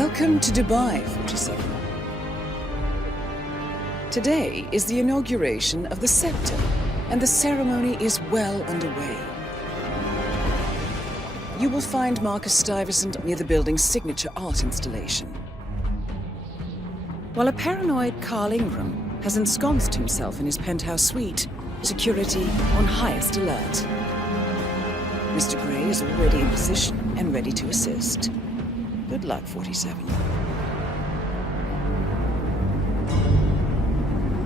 Welcome to Dubai, 47. Today is the inauguration of the scepter, and the ceremony is well underway. You will find Marcus Stuyvesant near the building's signature art installation. While a paranoid Carl Ingram has ensconced himself in his penthouse suite, security on highest alert. Mr. Gray is already in position and ready to assist. Good luck, 47.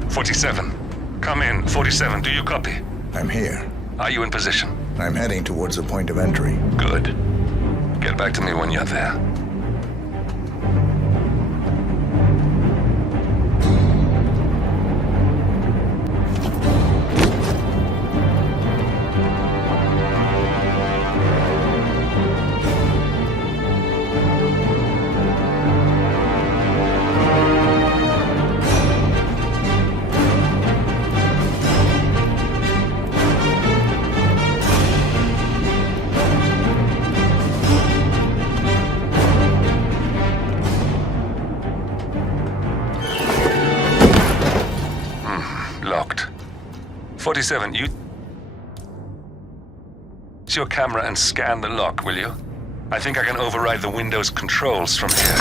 47. Come in. 47, do you copy? I'm here. Are you in position? I'm heading towards the point of entry. Good. Get back to me when you're there. Locked. 47, you... use your camera and scan the lock, will you? I think I can override the Windows controls from here.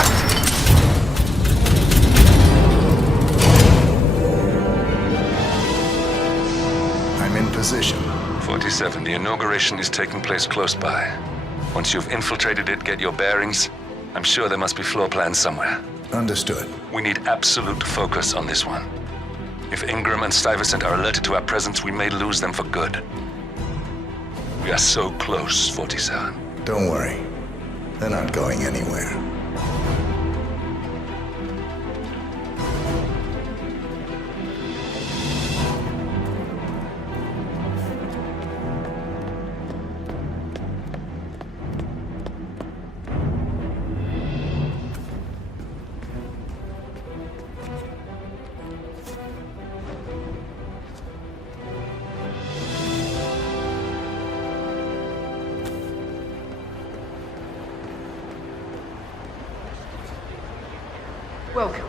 I'm in position. 47, the inauguration is taking place close by. Once you've infiltrated it, get your bearings. I'm sure there must be floor plans somewhere. Understood. We need absolute focus on this one. If Ingram and Stuyvesant are alerted to our presence, we may lose them for good. We are so close, 47. Don't worry. They're not going anywhere. Welcome.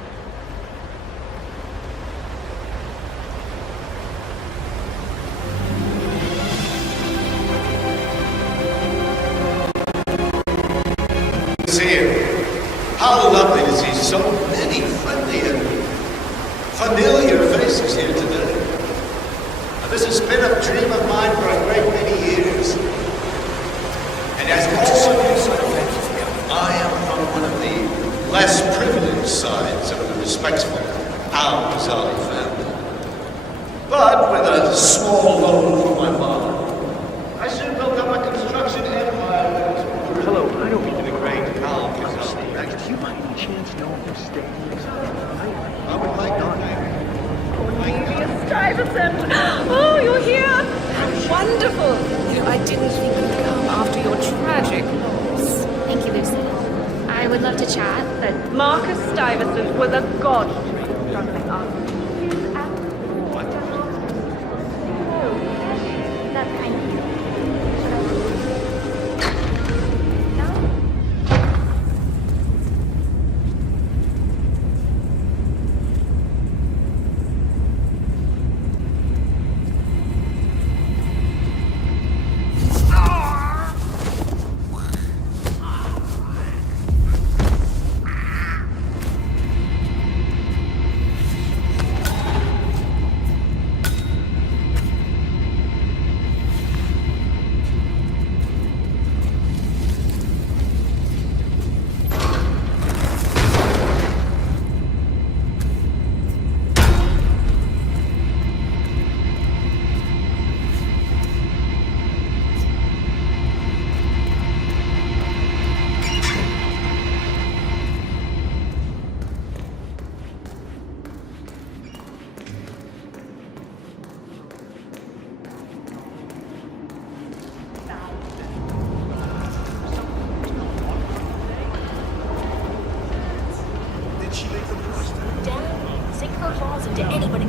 See you. How lovely to see so many friendly and familiar faces here today. Now, this has been a dream of mine for a great many years. And as all of you know, I am from one of the less privileged sides of the respectful Al-Ghazali family. But with a small loan from my father, I soon built up a construction empire. Hello, I don't mean to be great. Al-Ghazali. Do you by any chance know if we're staying? I would like to Cornelius Stuyvesant! Oh, you're here! How wonderful! You know, I didn't think you'd come after your tragic loss. Thank you, Lucy. I would love to chat, but Marcus Stuyvesant was a god struggling us. that's kind of you.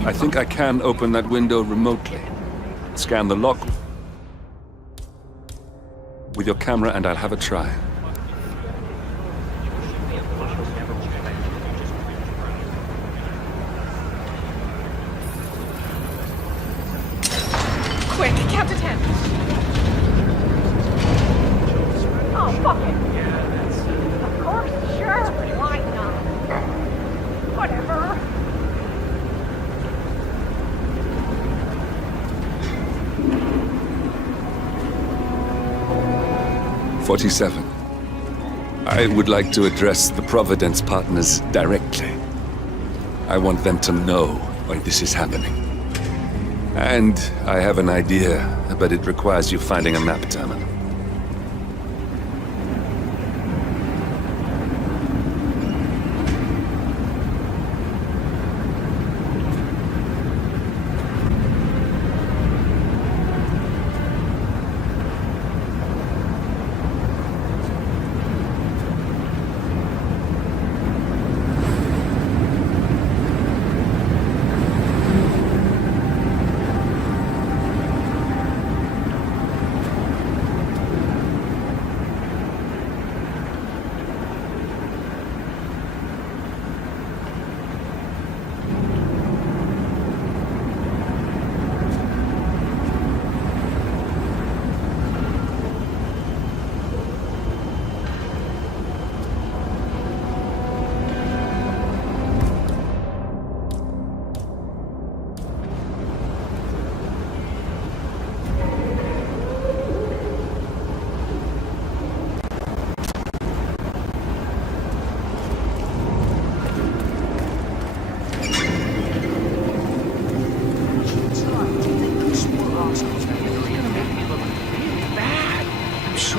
I think I can open that window remotely. Scan the lock with your camera and I'll have a try. Quick, count to 10. Oh, fuck it. Yeah, that's... Of course, sure. Why not? Whatever. 47. I would like to address the Providence partners directly. I want them to know why this is happening. And I have an idea, but it requires you finding a map terminal.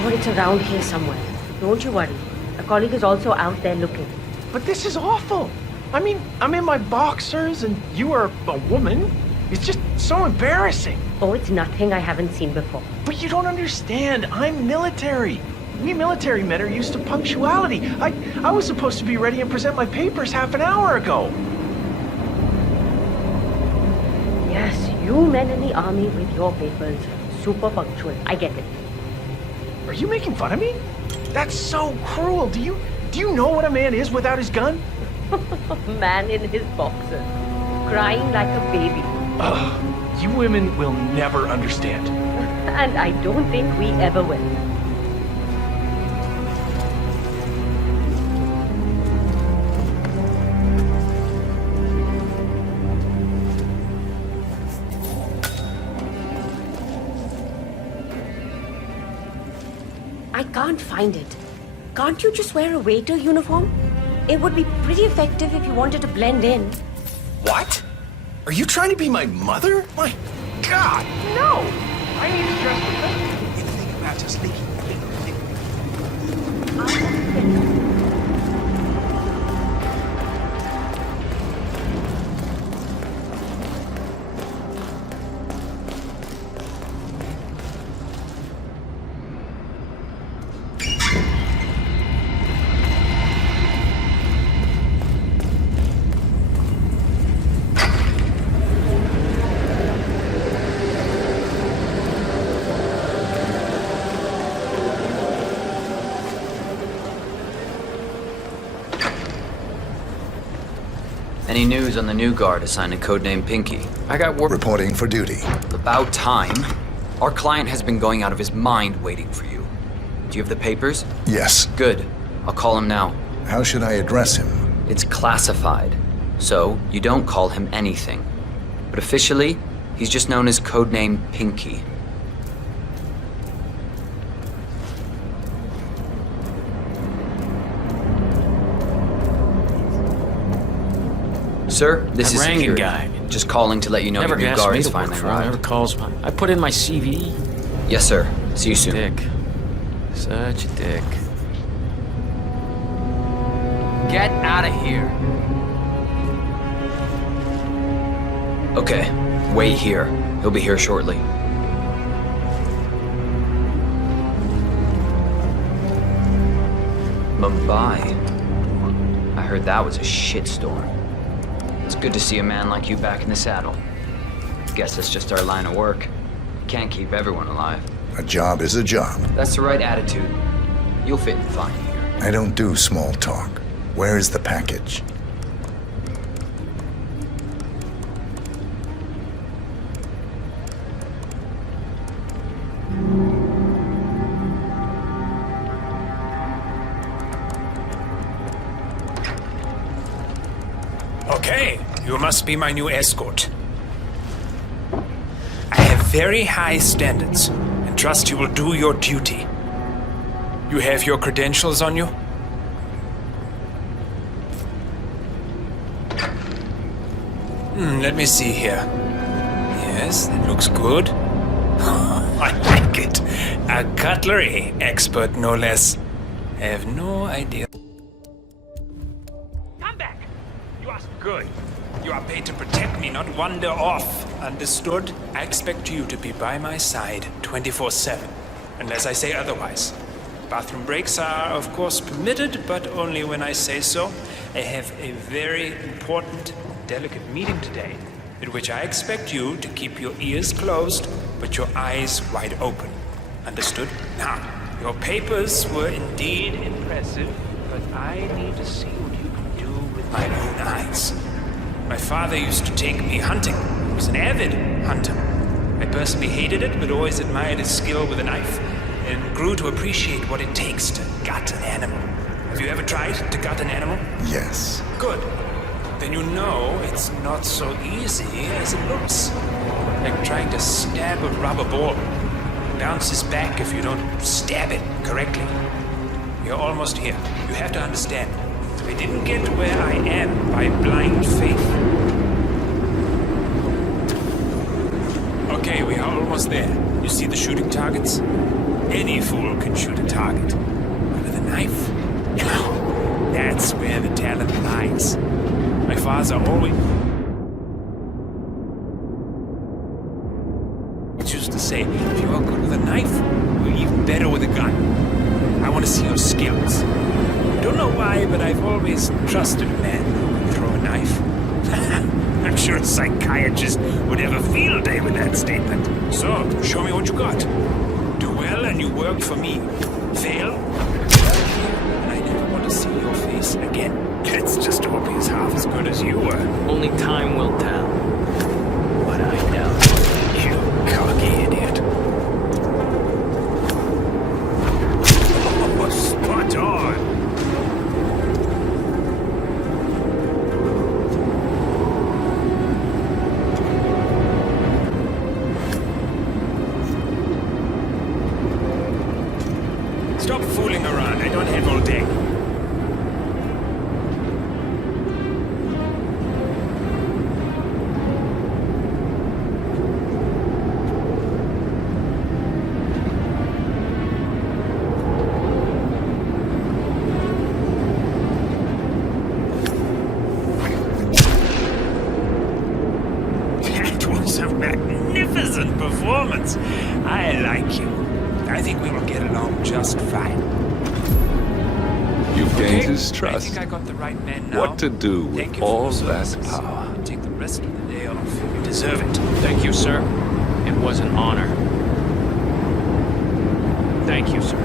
It's around here somewhere. Don't you worry. A colleague is also out there looking. But this is awful. I mean, I'm in my boxers and you are a woman. It's just so embarrassing. Oh, it's nothing I haven't seen before. But you don't understand. I'm military. We military men are used to punctuality. I was supposed to be ready and present my papers half an hour ago. Yes, you men in the army with your papers. Super punctual. I get it. Are you making fun of me? That's so cruel. Do you know what a man is without his gun? Man in his boxers. Crying like a baby. Ugh, you women will never understand. And I don't think we ever will. I can't find it. Can't you just wear a waiter uniform? It would be pretty effective if you wanted to blend in. What? Are you trying to be my mother? My God! No! I need to dress with them. Think about just leaking. Any news on the new guard assigned to codename Pinky? I got word. Reporting for duty. About time. Our client has been going out of his mind waiting for you. Do you have the papers? Yes. Good. I'll call him now. How should I address him? It's classified, so you don't call him anything. But officially, he's just known as codename Pinky. Sir, this is Rangan security. guy. Just calling to let you know Never your new asked guard me is to work finally for him. Never arrived. calls my... I put in my CV. Yes, sir. See you soon. Dick. Such a dick. Get out of here. Okay, wait here. He'll be here shortly. Mumbai. I heard that was a shitstorm. It's good to see a man like you back in the saddle. Guess that's just our line of work. Can't keep everyone alive. A job is a job. That's the right attitude. You'll fit in fine here. I don't do small talk. Where is the package? Okay, you must be my new escort. I have very high standards and trust you will do your duty. You have your credentials on you? Let me see here. Yes, it looks good. I like it. A cutlery expert, no less. I have no idea. Come back! You are good. You are paid to protect me, not wander off. Understood? I expect you to be by my side 24/7, unless I say otherwise. Bathroom breaks are, of course, permitted, but only when I say so. I have a very important, delicate meeting today, in which I expect you to keep your ears closed, but your eyes wide open. Understood? Now, your papers were indeed impressive, but I need to see what you can do with my own eyes. My father used to take me hunting. He was an avid hunter. I personally hated it, but always admired his skill with a knife, and grew to appreciate what it takes to gut an animal. Have you ever tried to gut an animal? Yes. Good. Then you know it's not so easy as it looks. Like trying to stab a rubber ball. It bounces back if you don't stab it correctly. You're almost here. You have to understand. I didn't get where I am by blind faith. Okay, we are almost there. You see the shooting targets? Any fool can shoot a target. But with a knife? That's where the talent lies. My father always used to say, if you are good with a knife, you're even better with a gun. I want to see your skills. Don't know why, but I've always trusted a man who can throw a knife. I'm sure a psychiatrist would have a field day with that statement. So, show me what you got. Do well and you work for me. Fail? And I never want to see your face again. It's just hope he's half as good as you were. Only time will tell. But I know. You cocky idiot. Oh, spot on. Stop fooling around. I don't have all day. That was a magnificent performance. I like you. I think we will get along just fine. You've gained his I trust. think I got the right man now. What to do Thank with you for all your that services. power? Take the rest of the day off. You deserve it. Thank you, sir. It was an honor. Thank you, sir.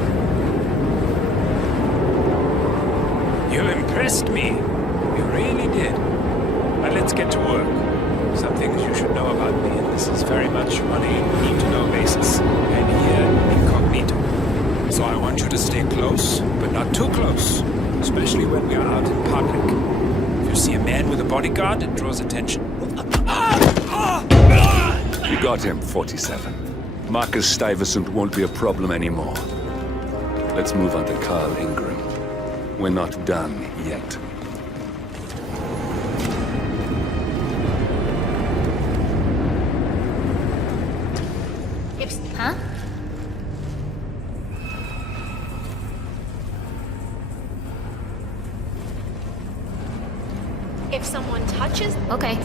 You impressed me. You really did. But let's get to work. Some things you should know about me, and this is very much on a need-to-know basis. I'm here incognito. So I want you to stay close, but not too close. Especially when we are out in public. If you see a man with a bodyguard, it draws attention. You got him, 47. Marcus Stuyvesant won't be a problem anymore. Let's move on to Carl Ingram. We're not done yet. Huh? If someone touches... Okay.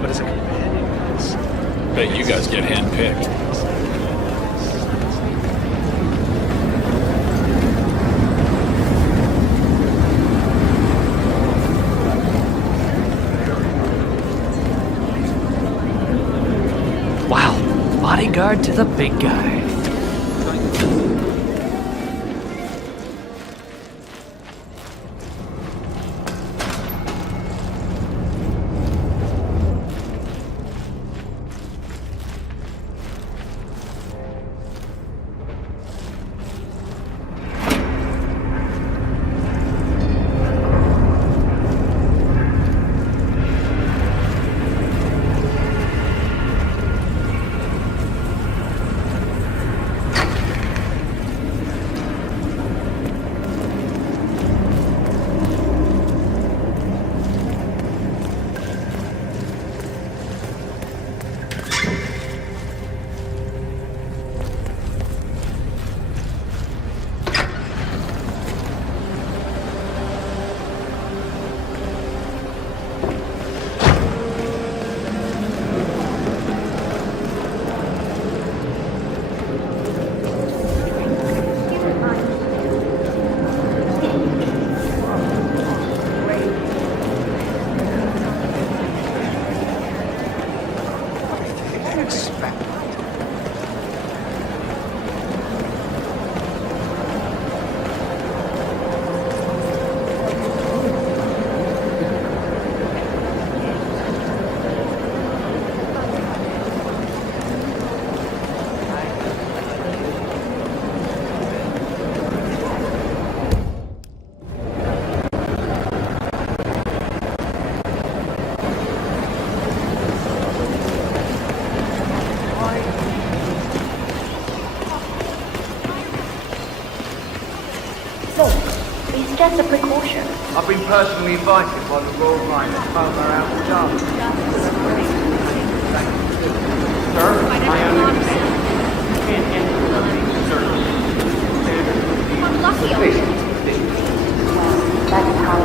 What is a companion? Bet you guys get handpicked. Wow, bodyguard to the big guy. It's just a precaution. I've been personally invited by the Royal Line to come around the job. Sir, I understand. You can't enter without being searched. I'm lucky. Well, that's how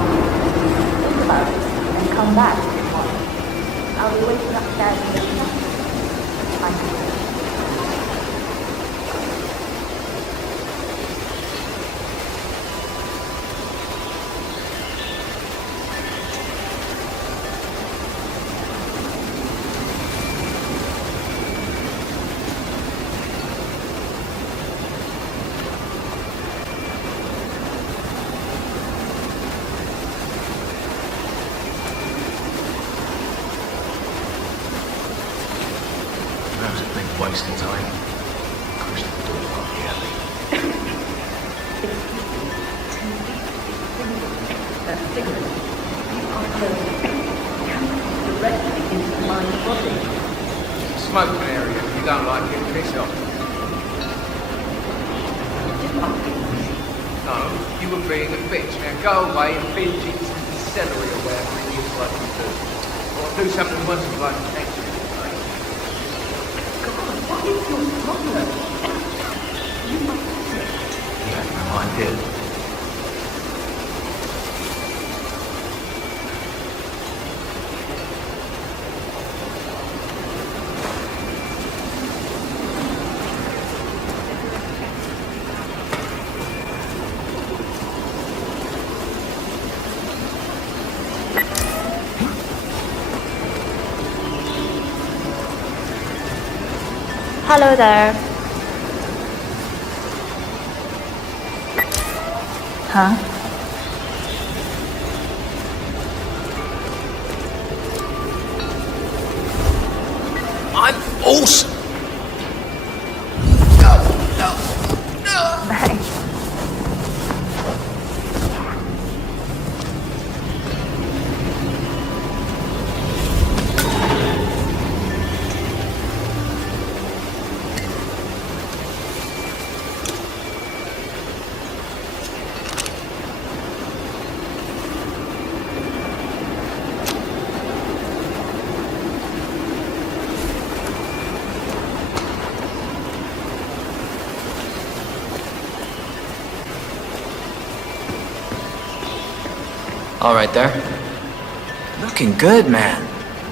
think about it and come back if you want. I'll be waiting upstairs in the shop. Thank you. That was a big waste of time. Close the door on the alley. That cigarette. Directly into my body. Smoking area. If you don't like it, piss off. No, you were being a bitch. Now go away and binge eat some celery or whatever it is like you do. Or do something worse than like next week. What is your problem? You must You have no idea. Hello there. Huh? I'm awesome! Thanks. All right there. Looking good, man.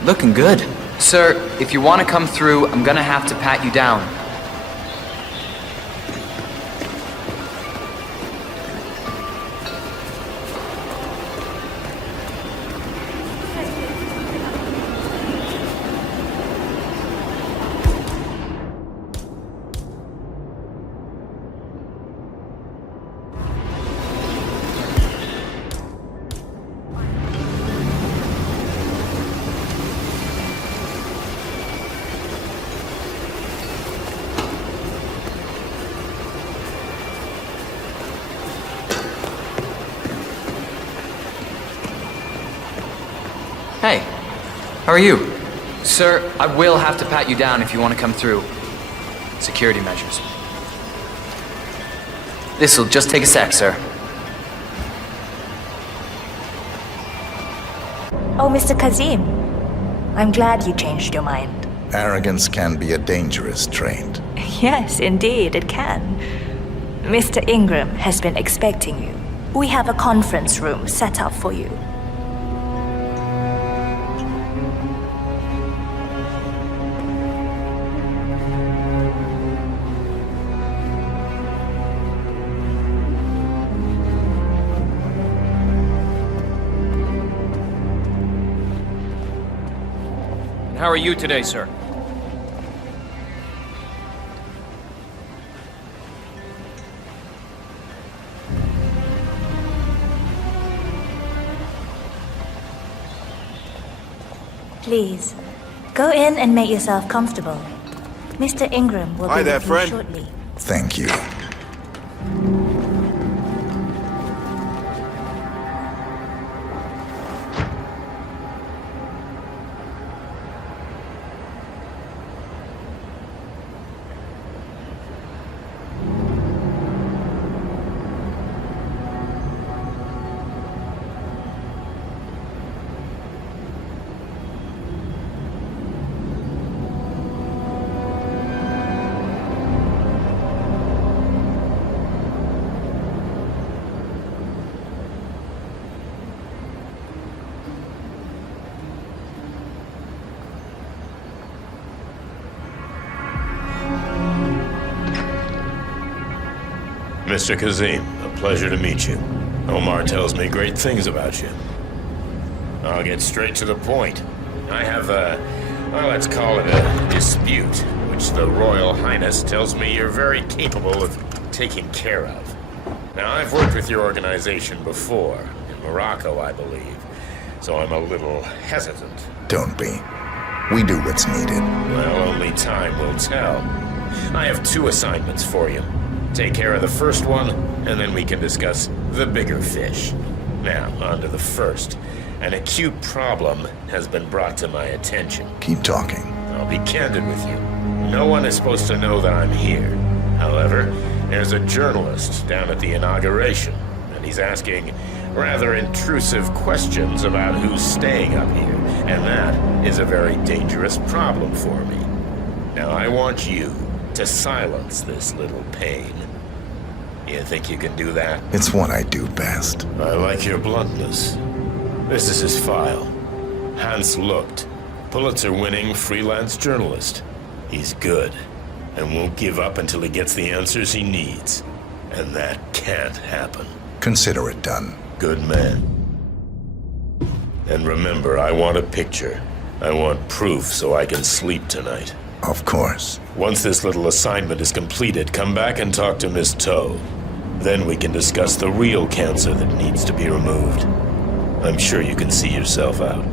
Looking good. Sir, if you want to come through, I'm gonna have to pat you down. How are you? Sir, I will have to pat you down if you want to come through. Security measures. This'll just take a sec, sir. Oh, Mr. Kazim. I'm glad you changed your mind. Arrogance can be a dangerous trait. Yes, indeed, it can. Mr. Ingram has been expecting you. We have a conference room set up for you. How are you today, sir? Please, go in and make yourself comfortable. Mr. Ingram will Hi be there, with you friend. shortly. Thank you. Mr. Kazim, a pleasure to meet you. Omar tells me great things about you. I'll get straight to the point. I have well, let's call it a dispute, which the Royal Highness tells me you're very capable of taking care of. Now, I've worked with your organization before, in Morocco, I believe, so I'm a little hesitant. Don't be. We do what's needed. Well, only time will tell. I have 2 assignments for you. Take care of the first one, and then we can discuss the bigger fish. Now, on to the first. An acute problem has been brought to my attention. Keep talking. I'll be candid with you. No one is supposed to know that I'm here. However, there's a journalist down at the inauguration, and he's asking rather intrusive questions about who's staying up here, and that is a very dangerous problem for me. Now, I want you to silence this little pain. You think you can do that? It's what I do best. I like your bluntness. This is his file. Hans Lucht, Pulitzer-winning freelance journalist. He's good, and won't give up until he gets the answers he needs. And that can't happen. Consider it done. Good man. And remember, I want a picture. I want proof so I can sleep tonight. Of course. Once this little assignment is completed, come back and talk to Miss Toe. Then we can discuss the real cancer that needs to be removed. I'm sure you can see yourself out.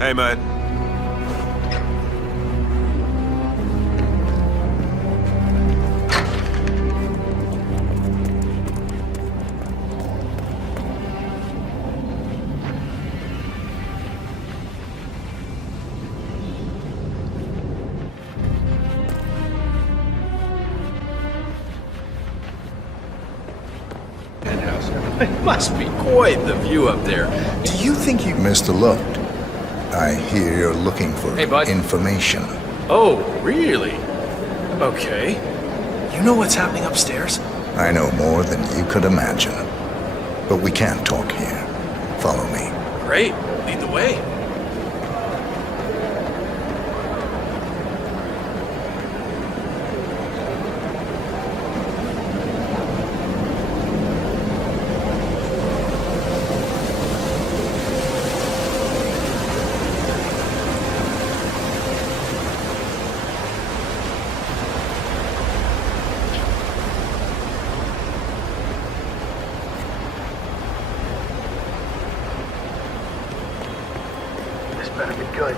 Hey, man. It must be quite the view up there. Do you think you... Mr. Lucht, I hear you're looking for information. Oh, really? Okay. You know what's happening upstairs? I know more than you could imagine. But we can't talk here. Follow me. Great. Lead the way. Good.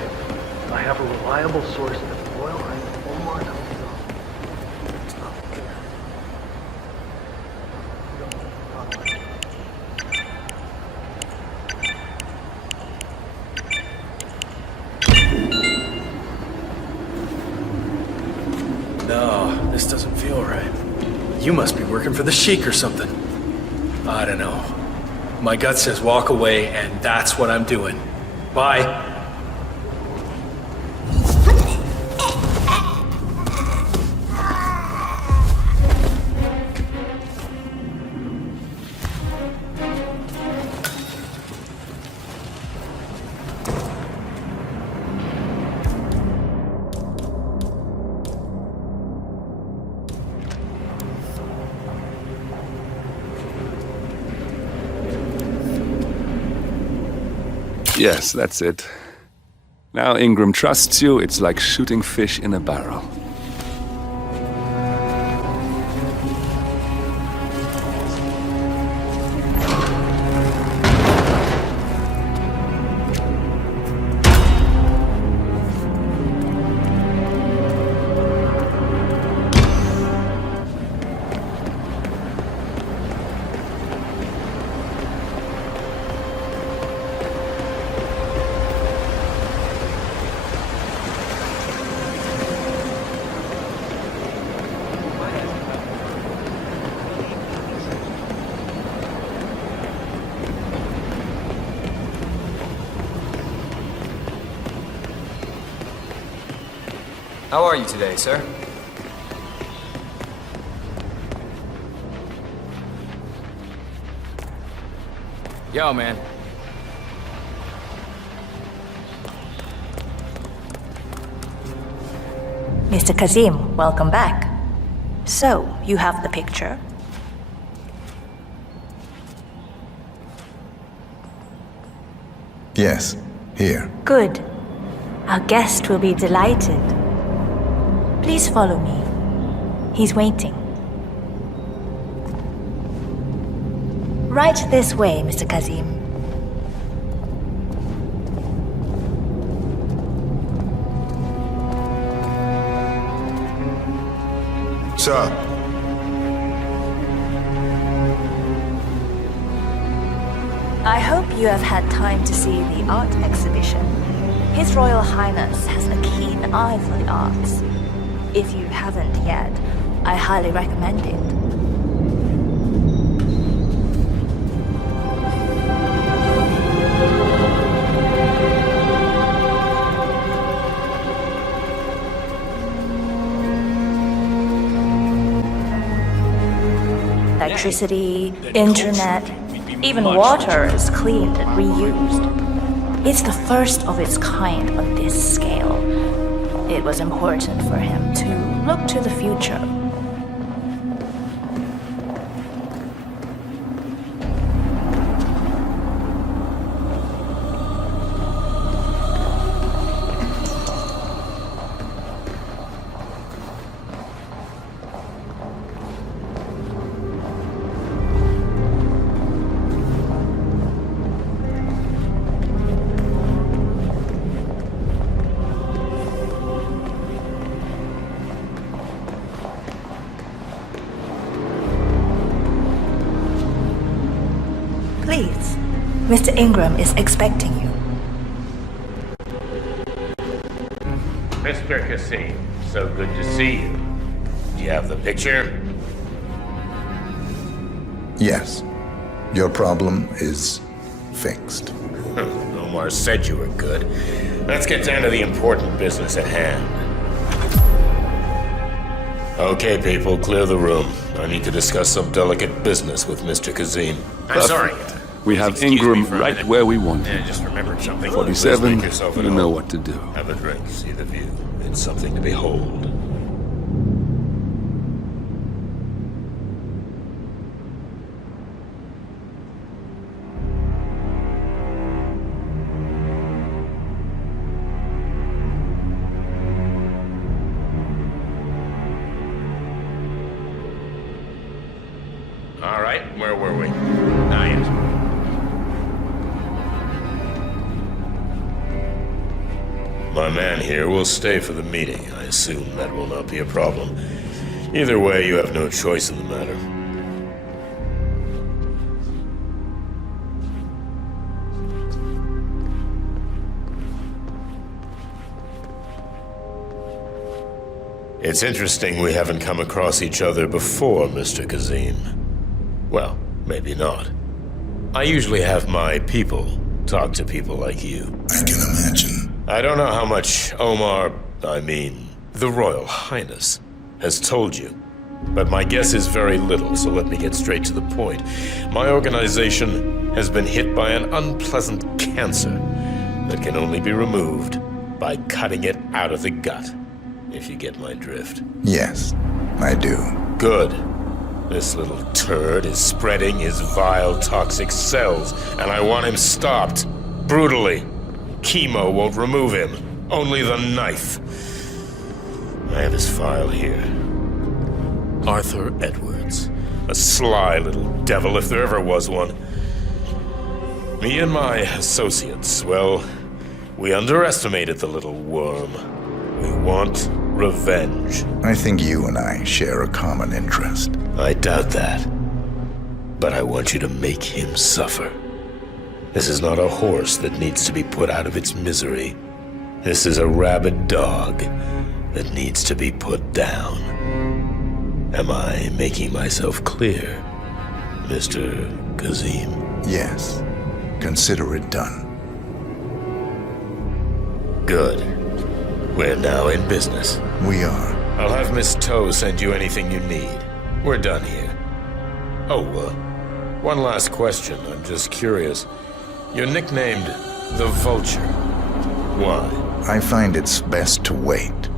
I have a reliable source that the Royal Highness Omar comes No, this doesn't feel right. You must be working for the Sheik or something. I don't know. My gut says walk away, and that's what I'm doing. Bye. Yes, that's it. Now Ingram trusts you, it's like shooting fish in a barrel. How are you today, sir? Yo, man. Mr. Kazim, welcome back. So, you have the picture? Yes, here. Good. Our guest will be delighted. Please follow me. He's waiting. Right this way, Mr. Kazim. Sir. I hope you have had time to see the art exhibition. His Royal Highness has a keen eye for the arts. If you haven't yet, I highly recommend it. Electricity, internet, even water is cleaned and reused. It's the first of its kind on this scale. It was important for him to look to the future. Please, Mr. Ingram is expecting you. Mr. Cassim, so good to see you. Do you have the picture? Yes. Your problem is fixed. Omar said you were good. Let's get down to the important business at hand. Okay, people, clear the room. I need to discuss some delicate business with Mr. Kazim. I'm sorry. We have Ingram right where we want him. I just remembered something. 47, Please make yourself at you know home. what to do. Have a drink, see the view. It's something to behold. All right, where were we? My man here will stay for the meeting. I assume that will not be a problem. Either way, you have no choice in the matter. It's interesting we haven't come across each other before, Mr. Kazim. Well, maybe not. I usually have my people talk to people like you. I can imagine. I don't know how much the Royal Highness, has told you. But my guess is very little, so let me get straight to the point. My organization has been hit by an unpleasant cancer that can only be removed by cutting it out of the gut. If you get my drift. Yes, I do. Good. This little turd is spreading his vile, toxic cells, and I want him stopped. Brutally. Chemo won't remove him. Only the knife. I have his file here. Arthur Edwards. A sly little devil, if there ever was one. Me and my associates, well, we underestimated the little worm. We want revenge. I think you and I share a common interest. I doubt that. But I want you to make him suffer. This is not a horse that needs to be put out of its misery. This is a rabid dog that needs to be put down. Am I making myself clear, Mr. Kazim? Yes. Consider it done. Good. We're now in business. We are. I'll have Miss Toe send you anything you need. We're done here. Oh, one last question. I'm just curious. You're nicknamed the Vulture. Why? I find it's best to wait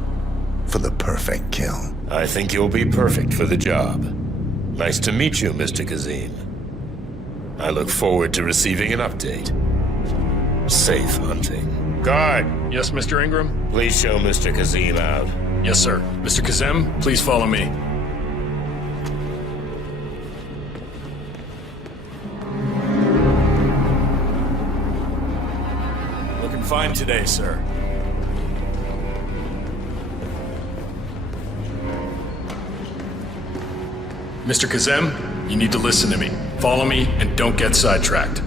for the perfect kill. I think you'll be perfect for the job. Nice to meet you, Mr. Kazim. I look forward to receiving an update. Safe hunting. Guard! Yes, Mr. Ingram? Please show Mr. Kazim out. Yes, sir. Mr. Kazim, please follow me. Looking fine today, sir. Mr. Kazim, you need to listen to me. Follow me and don't get sidetracked.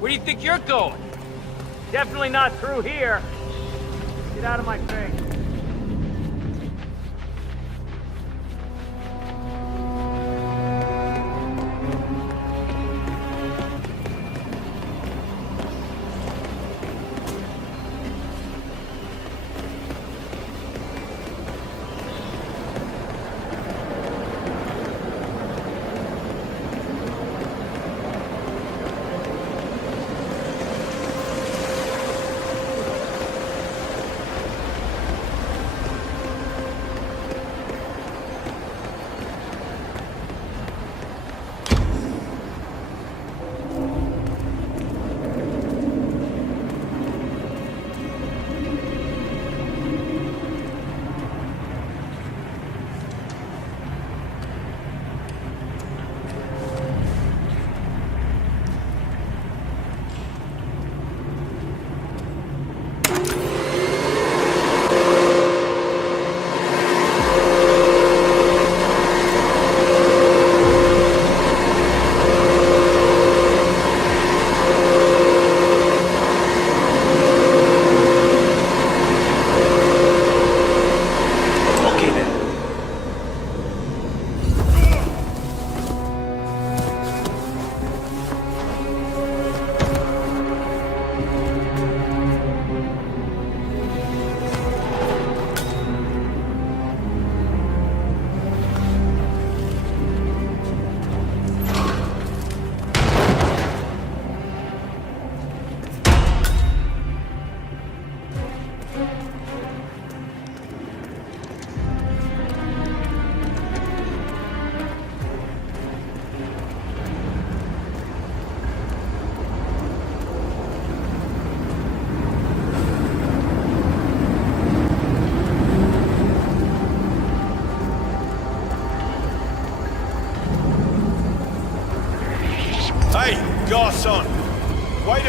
Where do you think you're going? Definitely not through here. Get out of my face.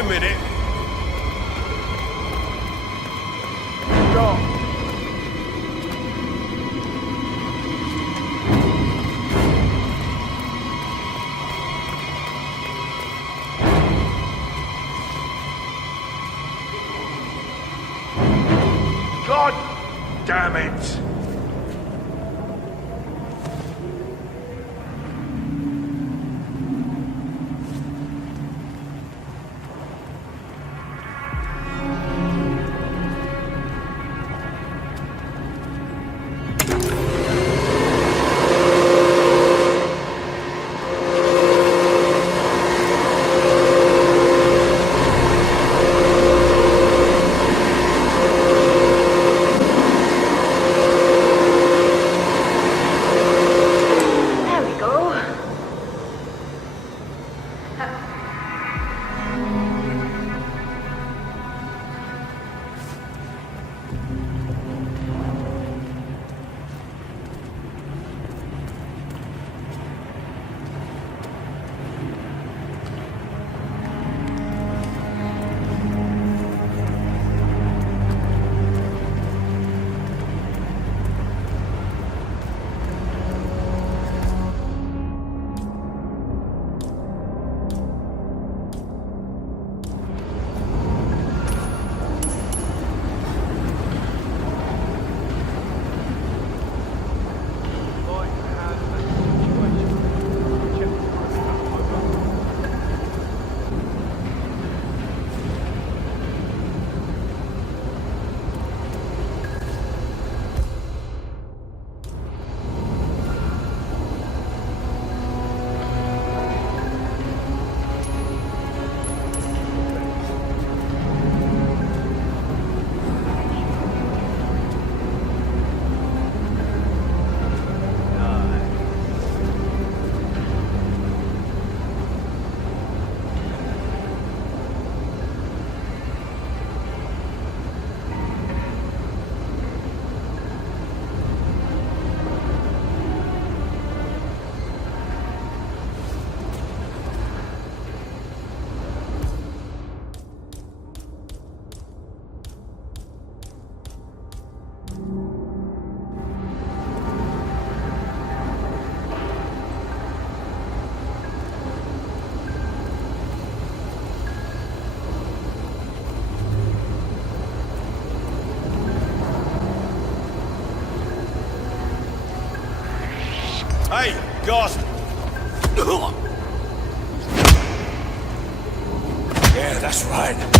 a minute. God damn it! Hey, Ghost! Yeah, that's right.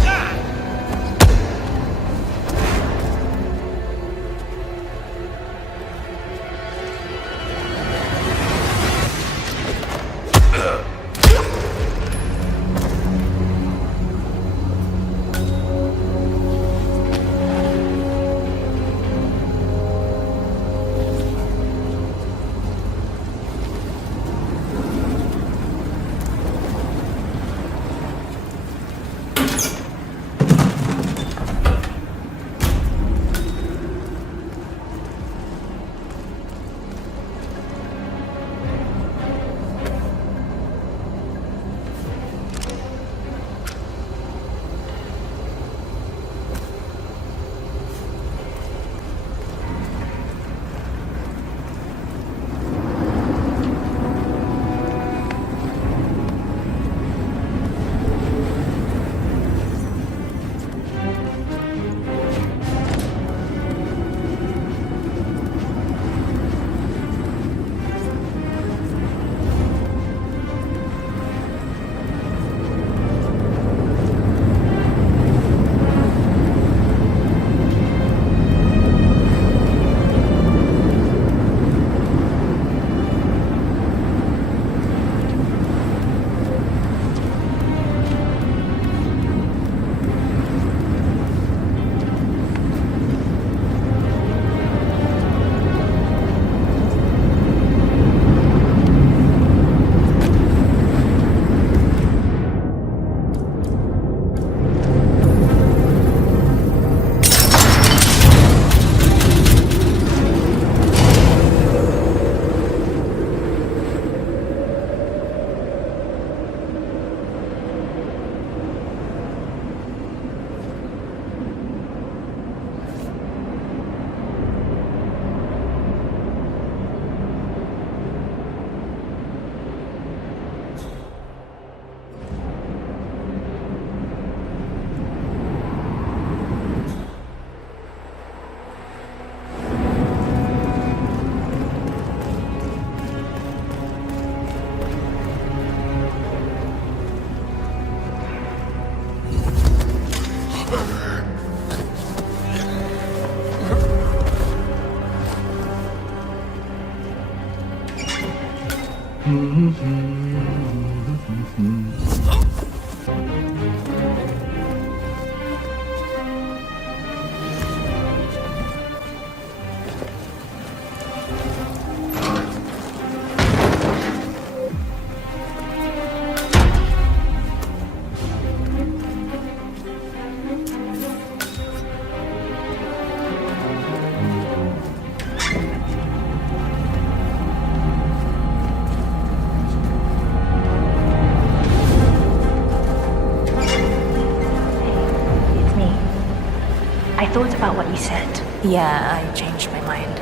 I thought about what you said. Yeah, I changed my mind.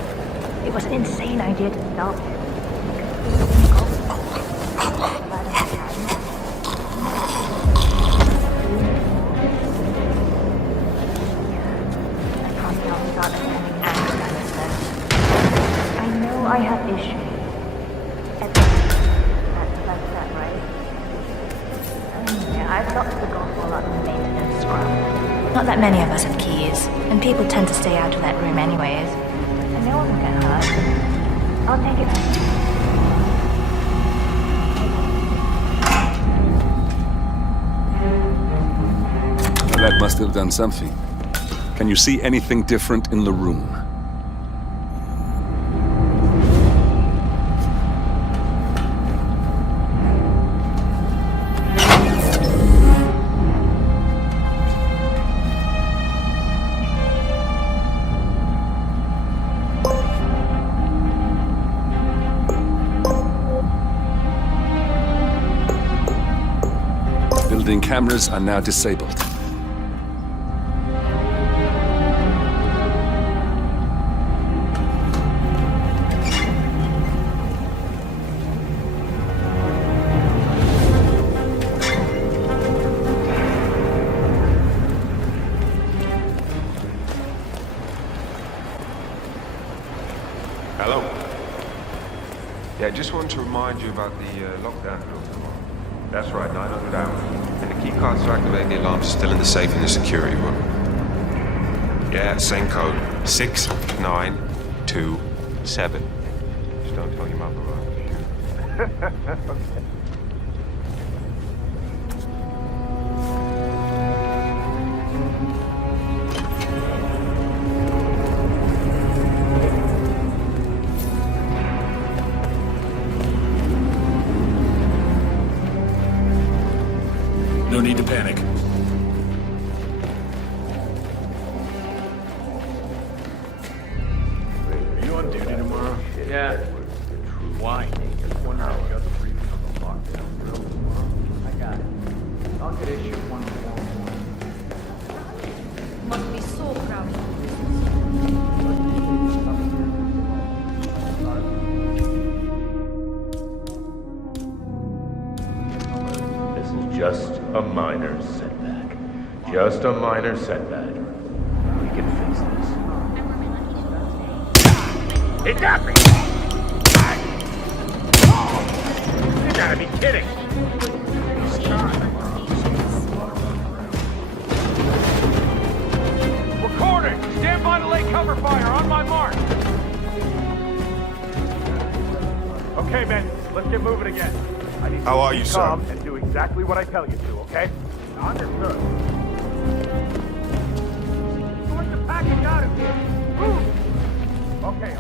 It was an insane idea to stop it. I know I have issues. That's that, right? Yeah, I've locked the gospel up in the maintenance scrum. Not that many of us have keys, and people tend to stay out of that room anyways. And no one will get hurt. I'll take it. That must have done something. Can you see anything different in the room? Building cameras are now disabled. Hello. Yeah, just wanted to remind you about the lockdown drill tomorrow. That's right, 900 hours. And the key cards to activate the alarms are still in the safe in the security room. Yeah, same code. 6927. Just don't tell your mother, right? Okay. No need to panic. Are you on duty tomorrow? Yeah. Why? One hour. Got the briefing on the lockdown drill tomorrow. I got it. I'll get issue 141. Must be so crowded. This is just a minor setback. Just a minor setback. We can fix this. He got me! You gotta be kidding! Recording! Stand by to lay cover fire on my mark! Okay, men, let's get moving again. I need How are to you, be sir? calm and do exactly what I tell you to, okay? Understood. Sort the package out of here. Move! Okay.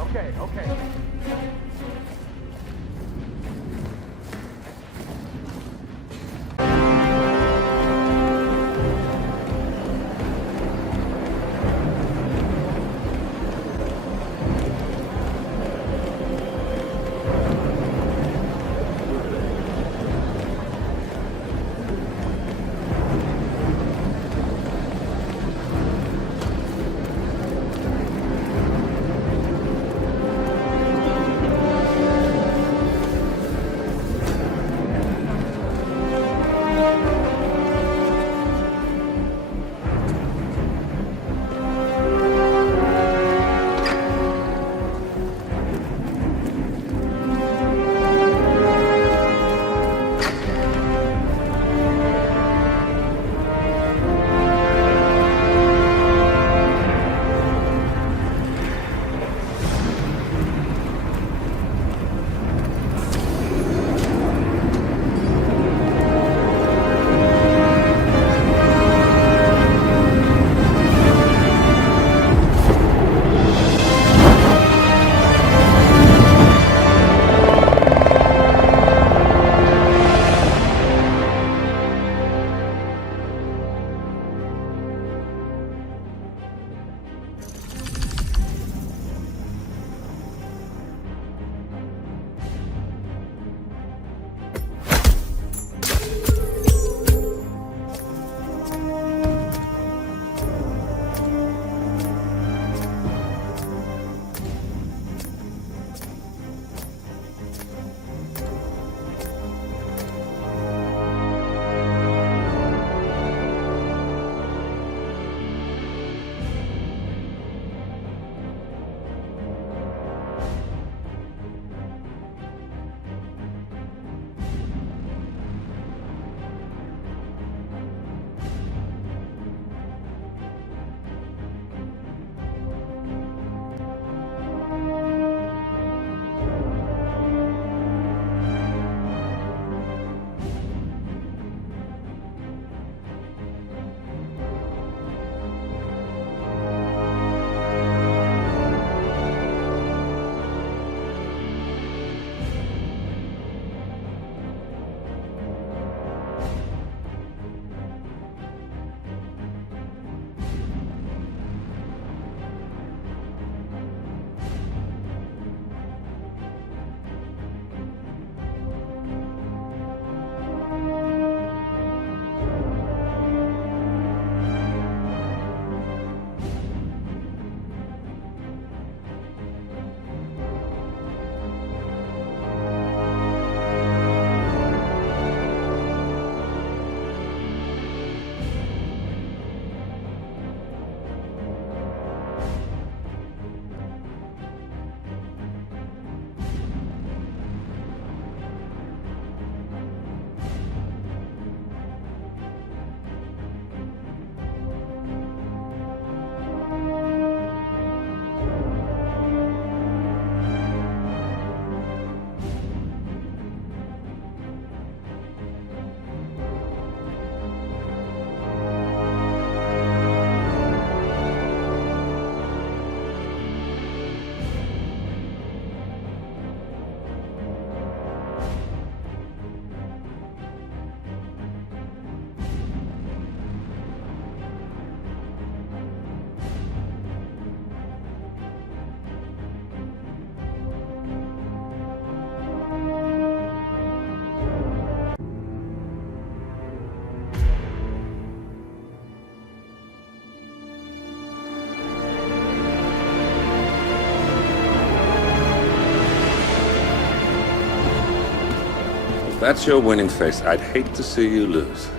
that's your winning face, I'd hate to see you lose.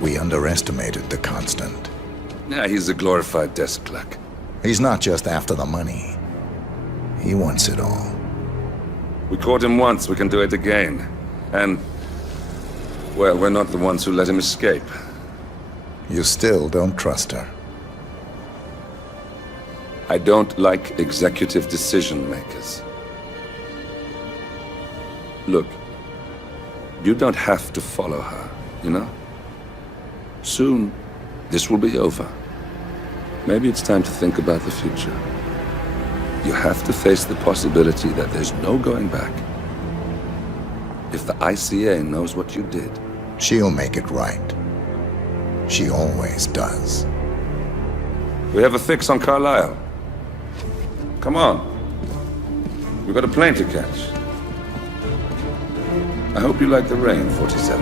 We underestimated the Constant. Yeah, he's a glorified desk clerk. He's not just after the money. He wants it all. We caught him once, we can do it again. And, well, we're not the ones who let him escape. You still don't trust her. I don't like executive decision makers. Look, you don't have to follow her, you know? Soon, this will be over. Maybe it's time to think about the future. You have to face the possibility that there's no going back. If the ICA knows what you did, she'll make it right. She always does. We have a fix on Carlisle. Come on. We've got a plane to catch. I hope you like the rain, 47.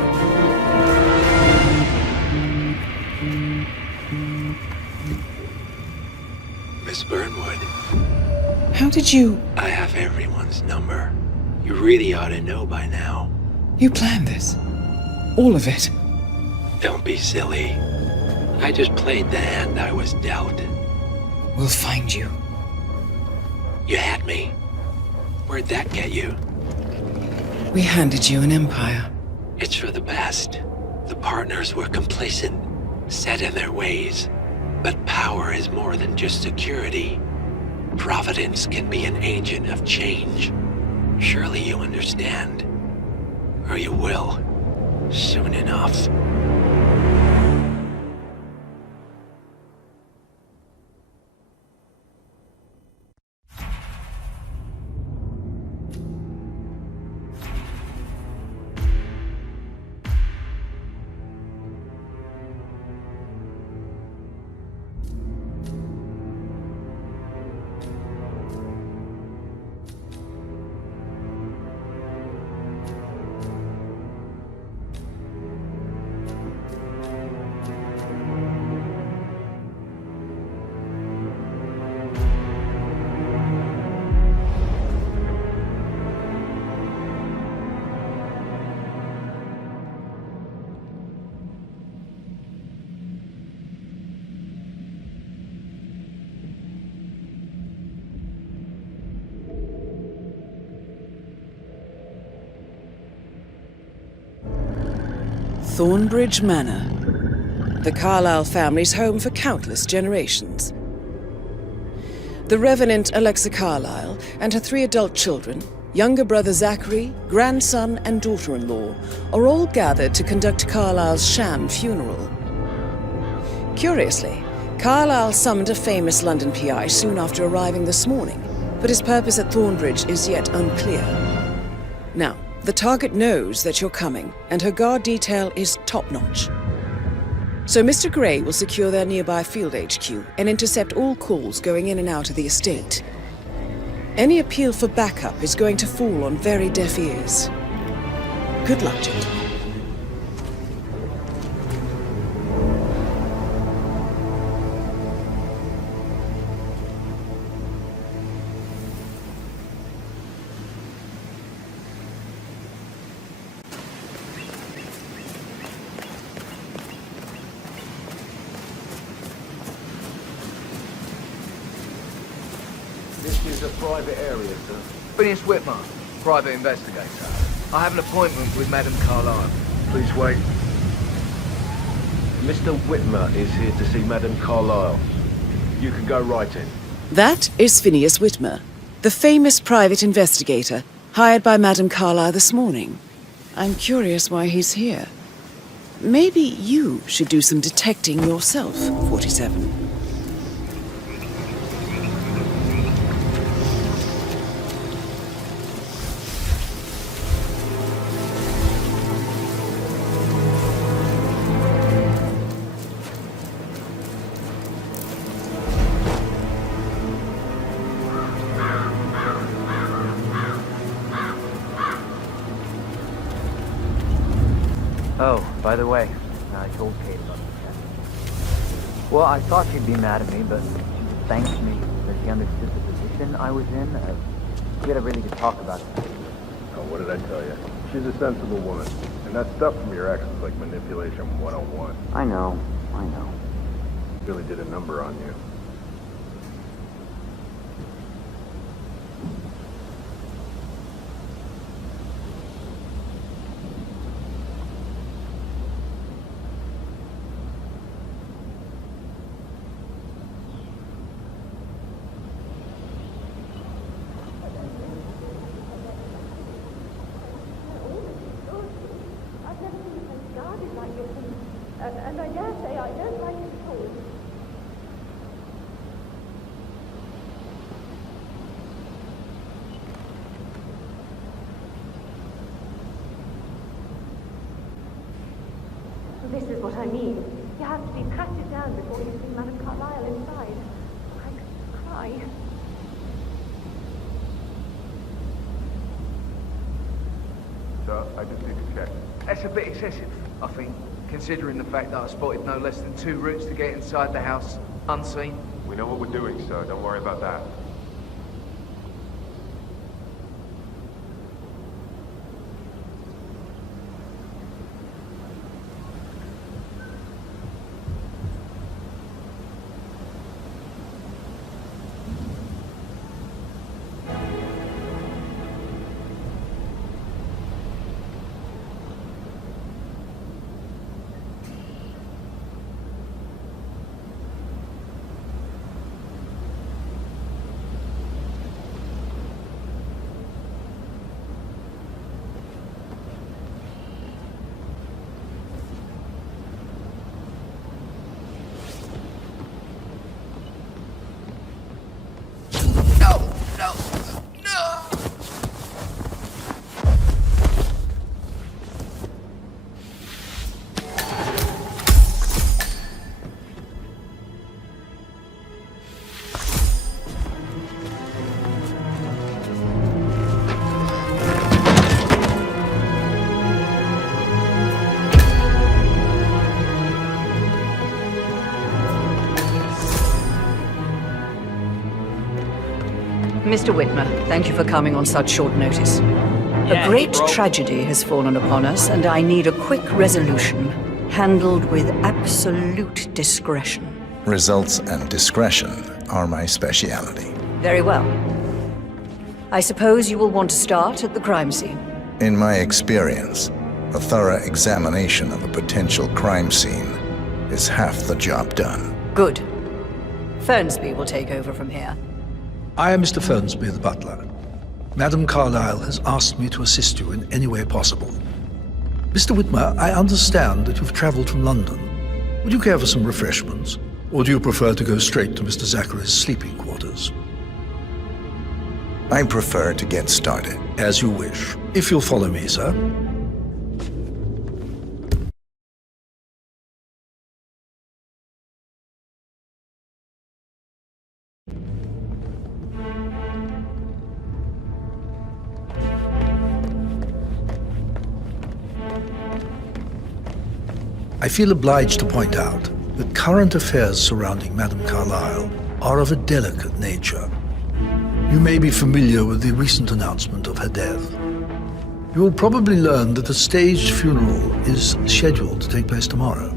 Miss Burnwood. How did you... I have everyone's number. You really ought to know by now. You planned this? All of it? Don't be silly. I just played the hand I was dealt. We'll find you. You had me. Where'd that get you? We handed you an empire. It's for the best. The partners were complacent, set in their ways. But power is more than just security. Providence can be an agent of change. Surely you understand. Or you will. Soon enough. Thornbridge Manor, the Carlisle family's home for countless generations. The Revenant Alexa Carlisle and her 3 adult children, younger brother Zachary, grandson and daughter-in-law, are all gathered to conduct Carlisle's sham funeral. Curiously, Carlisle summoned a famous London PI soon after arriving this morning, but his purpose at Thornbridge is yet unclear. Now, the target knows that you're coming, and her guard detail is top-notch. So Mr. Gray will secure their nearby field HQ and intercept all calls going in and out of the estate. Any appeal for backup is going to fall on very deaf ears. Good luck, gentlemen. This is a private area, sir. Phineas Whitmer, private investigator. I have an appointment with Madame Carlisle. Please wait. Mr. Whitmer is here to see Madame Carlisle. You can go right in. That is Phineas Whitmer, the famous private investigator hired by Madame Carlisle this morning. I'm curious why he's here. Maybe you should do some detecting yourself, 47. Oh, by the way, I told Kate about the test. Well, I thought she'd be mad at me, but she just thanked me that she understood the position I was in. We had a really good talk about it. Oh, what did I tell you? She's a sensible woman. And that stuff from your ex was like manipulation 101. I know. Really did a number on you. I've never seen a place guarded like this, and I dare say I don't like it at all. This is what I mean. You have to be patted down before you see Madame Carlyle inside. I could cry. So, I just need to check. That's a bit excessive, I think, considering the fact that I spotted no less than 2 routes to get inside the house, unseen. We know what we're doing, sir. Don't worry about that. Mr. Whitmer, thank you for coming on such short notice. A great tragedy has fallen upon us, and I need a quick resolution, handled with absolute discretion. Results and discretion are my speciality. Very well. I suppose you will want to start at the crime scene. In my experience, a thorough examination of a potential crime scene is half the job done. Good. Fernsby will take over from here. I am Mr. Fernsby, the butler. Madame Carlyle has asked me to assist you in any way possible. Mr. Whitmer, I understand that you've traveled from London. Would you care for some refreshments? Or do you prefer to go straight to Mr. Zachary's sleeping quarters? I prefer to get started. As you wish. If you'll follow me, sir. I feel obliged to point out that current affairs surrounding Madame Carlyle are of a delicate nature. You may be familiar with the recent announcement of her death. You will probably learn that a staged funeral is scheduled to take place tomorrow.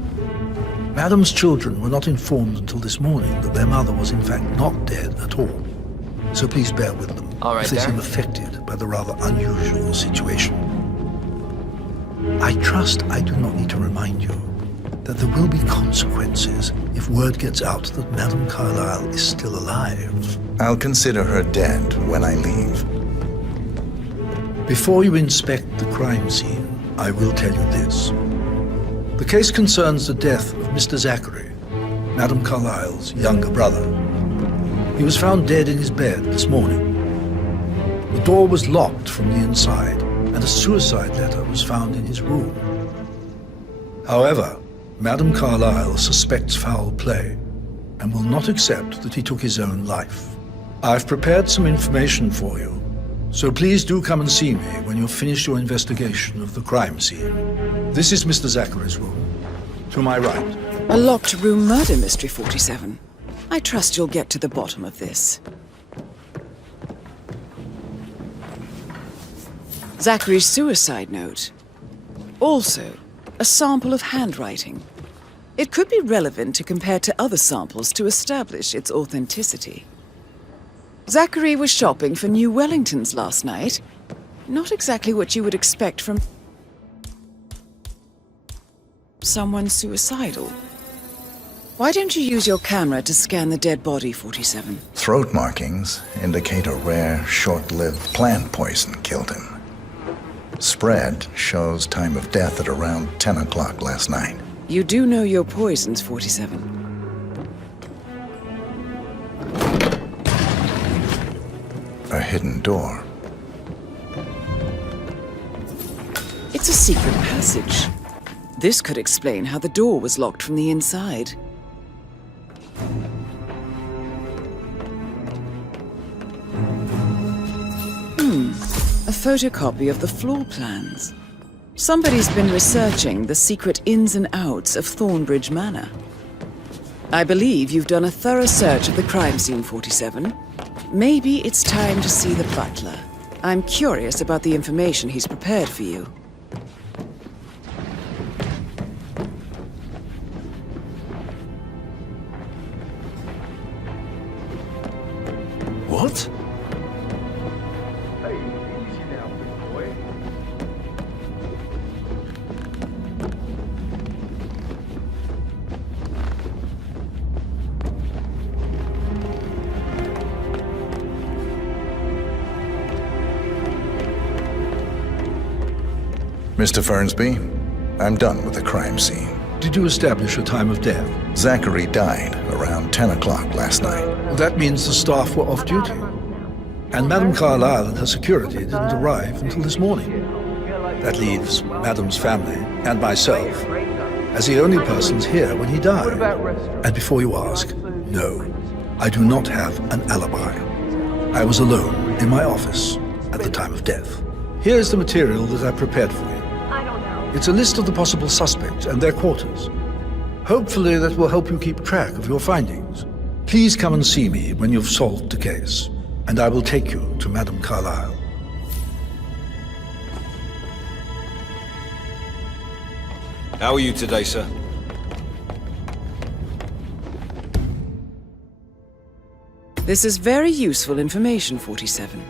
Madame's children were not informed until this morning that their mother was in fact not dead at all. So please bear with them if they seem affected by the rather unusual situation. I trust I do not need to remind you that there will be consequences if word gets out that Madame Carlyle is still alive. I'll consider her dead when I leave. Before you inspect the crime scene, I will tell you this. The case concerns the death of Mr. Zachary, Madame Carlyle's younger brother. He was found dead in his bed this morning. The door was locked from the inside, and a suicide letter was found in his room. However, Madame Carlyle suspects foul play and will not accept that he took his own life. I've prepared some information for you, so please do come and see me when you've finished your investigation of the crime scene. This is Mr. Zachary's room. To my right. A locked room murder mystery, 47. I trust you'll get to the bottom of this. Zachary's suicide note. Also, a sample of handwriting. It could be relevant to compare to other samples to establish its authenticity. Zachary was shopping for new Wellingtons last night. Not exactly what you would expect from someone suicidal. Why don't you use your camera to scan the dead body, 47? Throat markings indicate a rare, short-lived plant poison killed him. Spread shows time of death at around 10 o'clock last night. You do know your poisons, 47. A hidden door. It's a secret passage. This could explain how the door was locked from the inside. A photocopy of the floor plans. Somebody's been researching the secret ins and outs of Thornbridge Manor. I believe you've done a thorough search of the crime scene, 47. Maybe it's time to see the butler. I'm curious about the information he's prepared for you. What? Hey, easy now, big boy. Mr. Fernsby, I'm done with the crime scene. Did you establish a time of death? Zachary died around 10 o'clock last night. That means the staff were off duty. And Madame Carlyle and her security didn't arrive until this morning. That leaves Madame's family and myself as the only persons here when he died. And before you ask, no, I do not have an alibi. I was alone in my office at the time of death. Here's the material that I prepared for you. It's a list of the possible suspects and their quarters. Hopefully that will help you keep track of your findings. Please come and see me when you've solved the case, and I will take you to Madame Carlyle. How are you today, sir? This is very useful information, 47.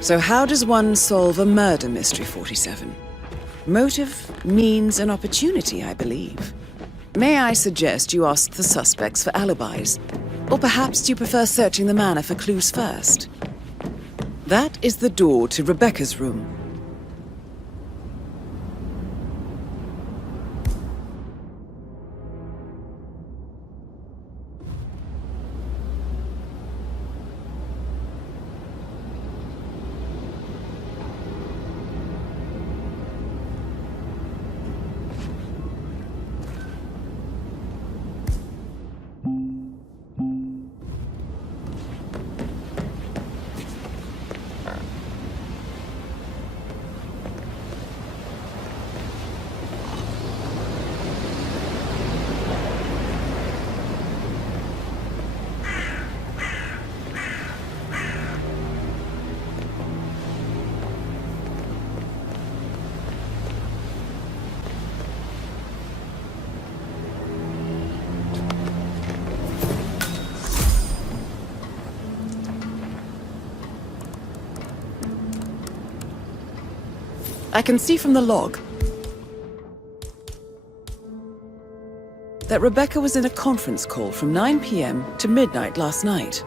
So how does one solve a murder mystery, 47? Motive, means, and opportunity, I believe. May I suggest you ask the suspects for alibis? Or perhaps do you prefer searching the manor for clues first? That is the door to Rebecca's room. I can see from the log that Rebecca was in a conference call from 9 p.m. to midnight last night.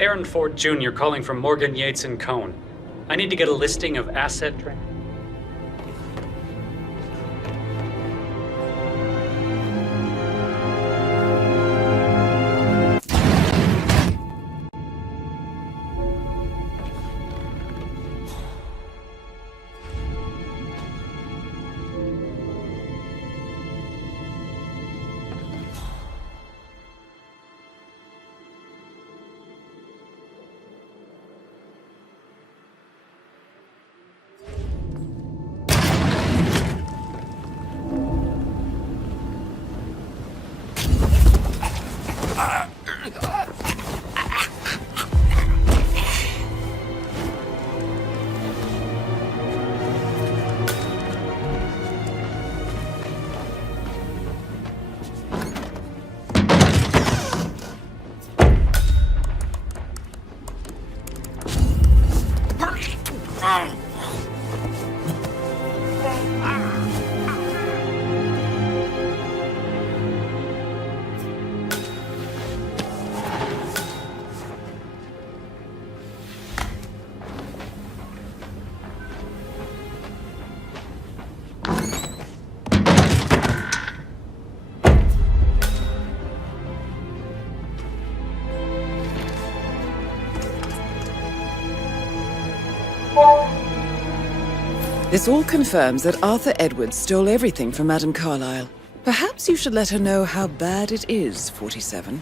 Aaron Ford Jr. calling from Morgan, Yates & Cohn. I need to get a listing of asset trends. This all confirms that Arthur Edwards stole everything from Madame Carlyle. Perhaps you should let her know how bad it is, 47.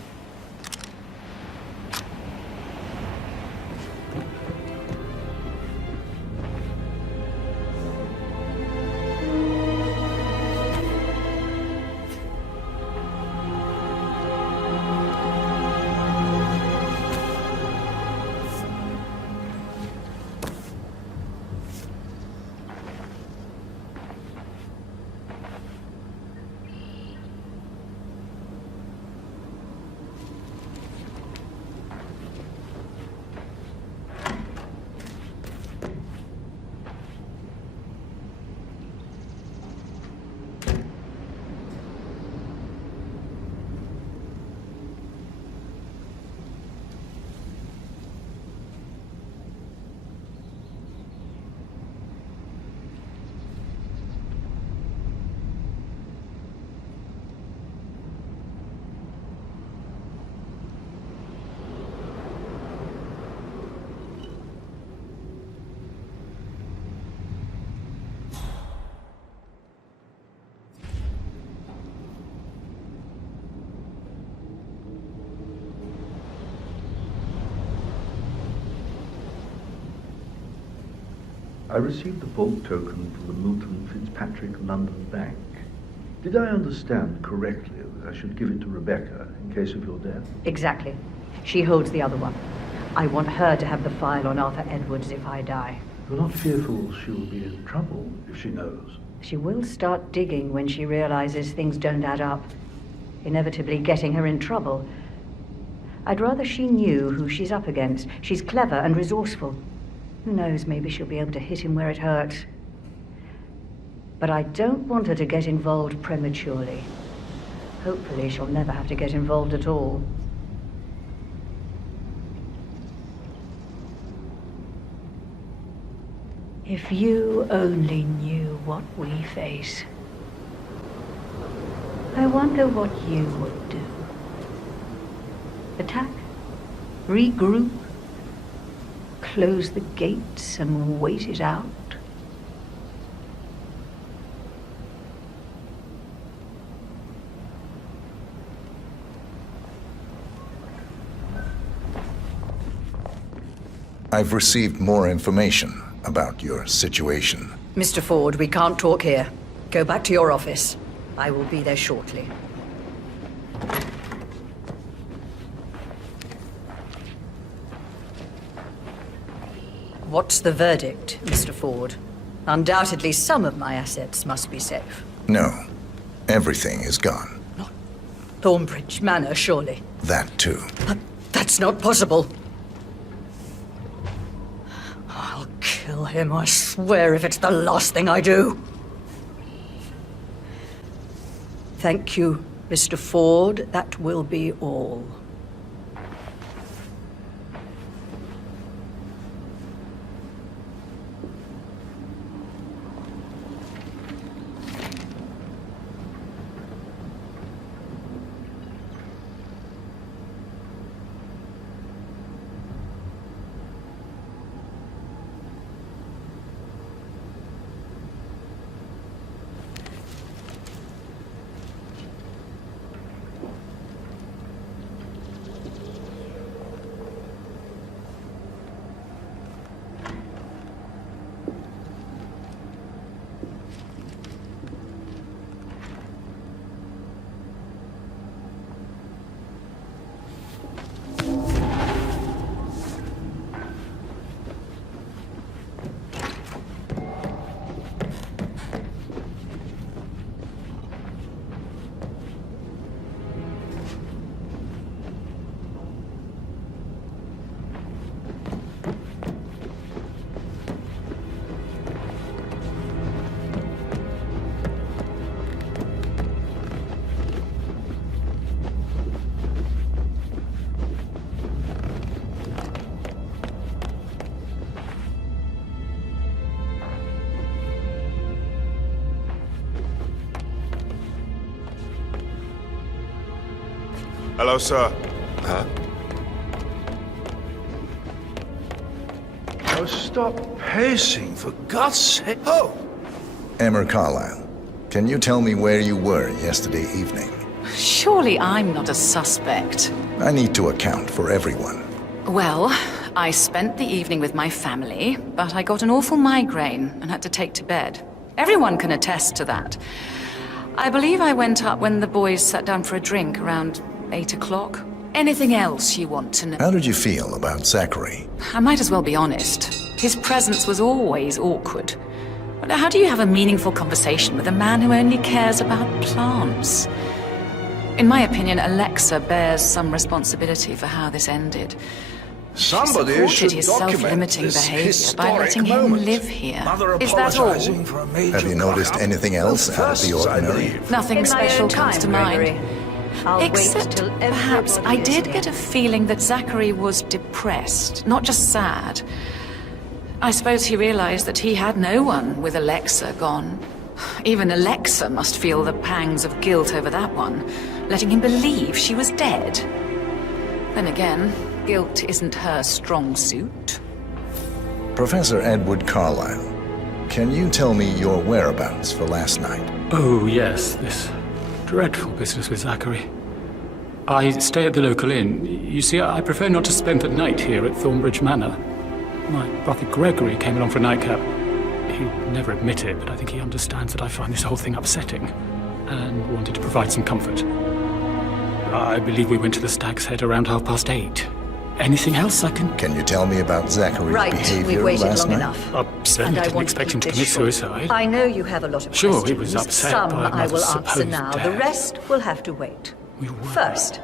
I received the vault token from the Milton Fitzpatrick London Bank. Did I understand correctly that I should give it to Rebecca in case of your death? Exactly. She holds the other one. I want her to have the file on Arthur Edwards if I die. You're not fearful she will be in trouble if she knows? She will start digging when she realizes things don't add up, inevitably getting her in trouble. I'd rather she knew who she's up against. She's clever and resourceful. Who knows, maybe she'll be able to hit him where it hurts. But I don't want her to get involved prematurely. Hopefully she'll never have to get involved at all. If you only knew what we face, I wonder what you would do. Attack? Regroup? Close the gates and wait it out? I've received more information about your situation. Mr. Ford, we can't talk here. Go back to your office. I will be there shortly. What's the verdict, Mr. Ford? Undoubtedly, some of my assets must be safe. No. Everything is gone. Thornbridge Manor, surely. That too. But that's not possible. I'll kill him, I swear, if it's the last thing I do. Thank you, Mr. Ford. That will be all. Hello, sir. Huh? Oh, stop pacing, for God's sake. Oh! Emma Carlyle, can you tell me where you were yesterday evening? Surely I'm not a suspect. I need to account for everyone. Well, I spent the evening with my family, but I got an awful migraine and had to take to bed. Everyone can attest to that. I believe I went up when the boys sat down for a drink around 8 o'clock. Anything else you want to know? How did you feel about Zachary? I might as well be honest. His presence was always awkward. But how do you have a meaningful conversation with a man who only cares about plants? In my opinion, Alexa bears some responsibility for how this ended. Somebody She supported should his document self-limiting this behavior by letting historic him moment. live here. Mother Is that all? apologizing for a major Have you noticed fuck-up? anything else out of the First, I ordinary? believe. Nothing In my special own comes time, to mind. Gregory. I'll wait Except till perhaps I everybody is did here. get a feeling that Zachary was depressed, not just sad. I suppose he realized that he had no one with Alexa gone. Even Alexa must feel the pangs of guilt over that one, letting him believe she was dead. Then again, guilt isn't her strong suit. Professor Edward Carlyle, can you tell me your whereabouts for last night? Oh, yes, this dreadful business with Zachary. I stay at the local inn. You see, I prefer not to spend the night here at Thornbridge Manor. My brother Gregory came along for a nightcap. He'd never admit it, but I think he understands that I find this whole thing upsetting, and wanted to provide some comfort. I believe we went to the Stag's Head around 8:30. Anything else I can... Can you tell me about Zachary's Right, behavior we've waited last long night? enough. I certainly And I didn't want expect him to keep commit this short. suicide. I know you have a lot of Sure, questions. he was upset Some by I will mother's answer supposed now. death. The rest will have to wait. First,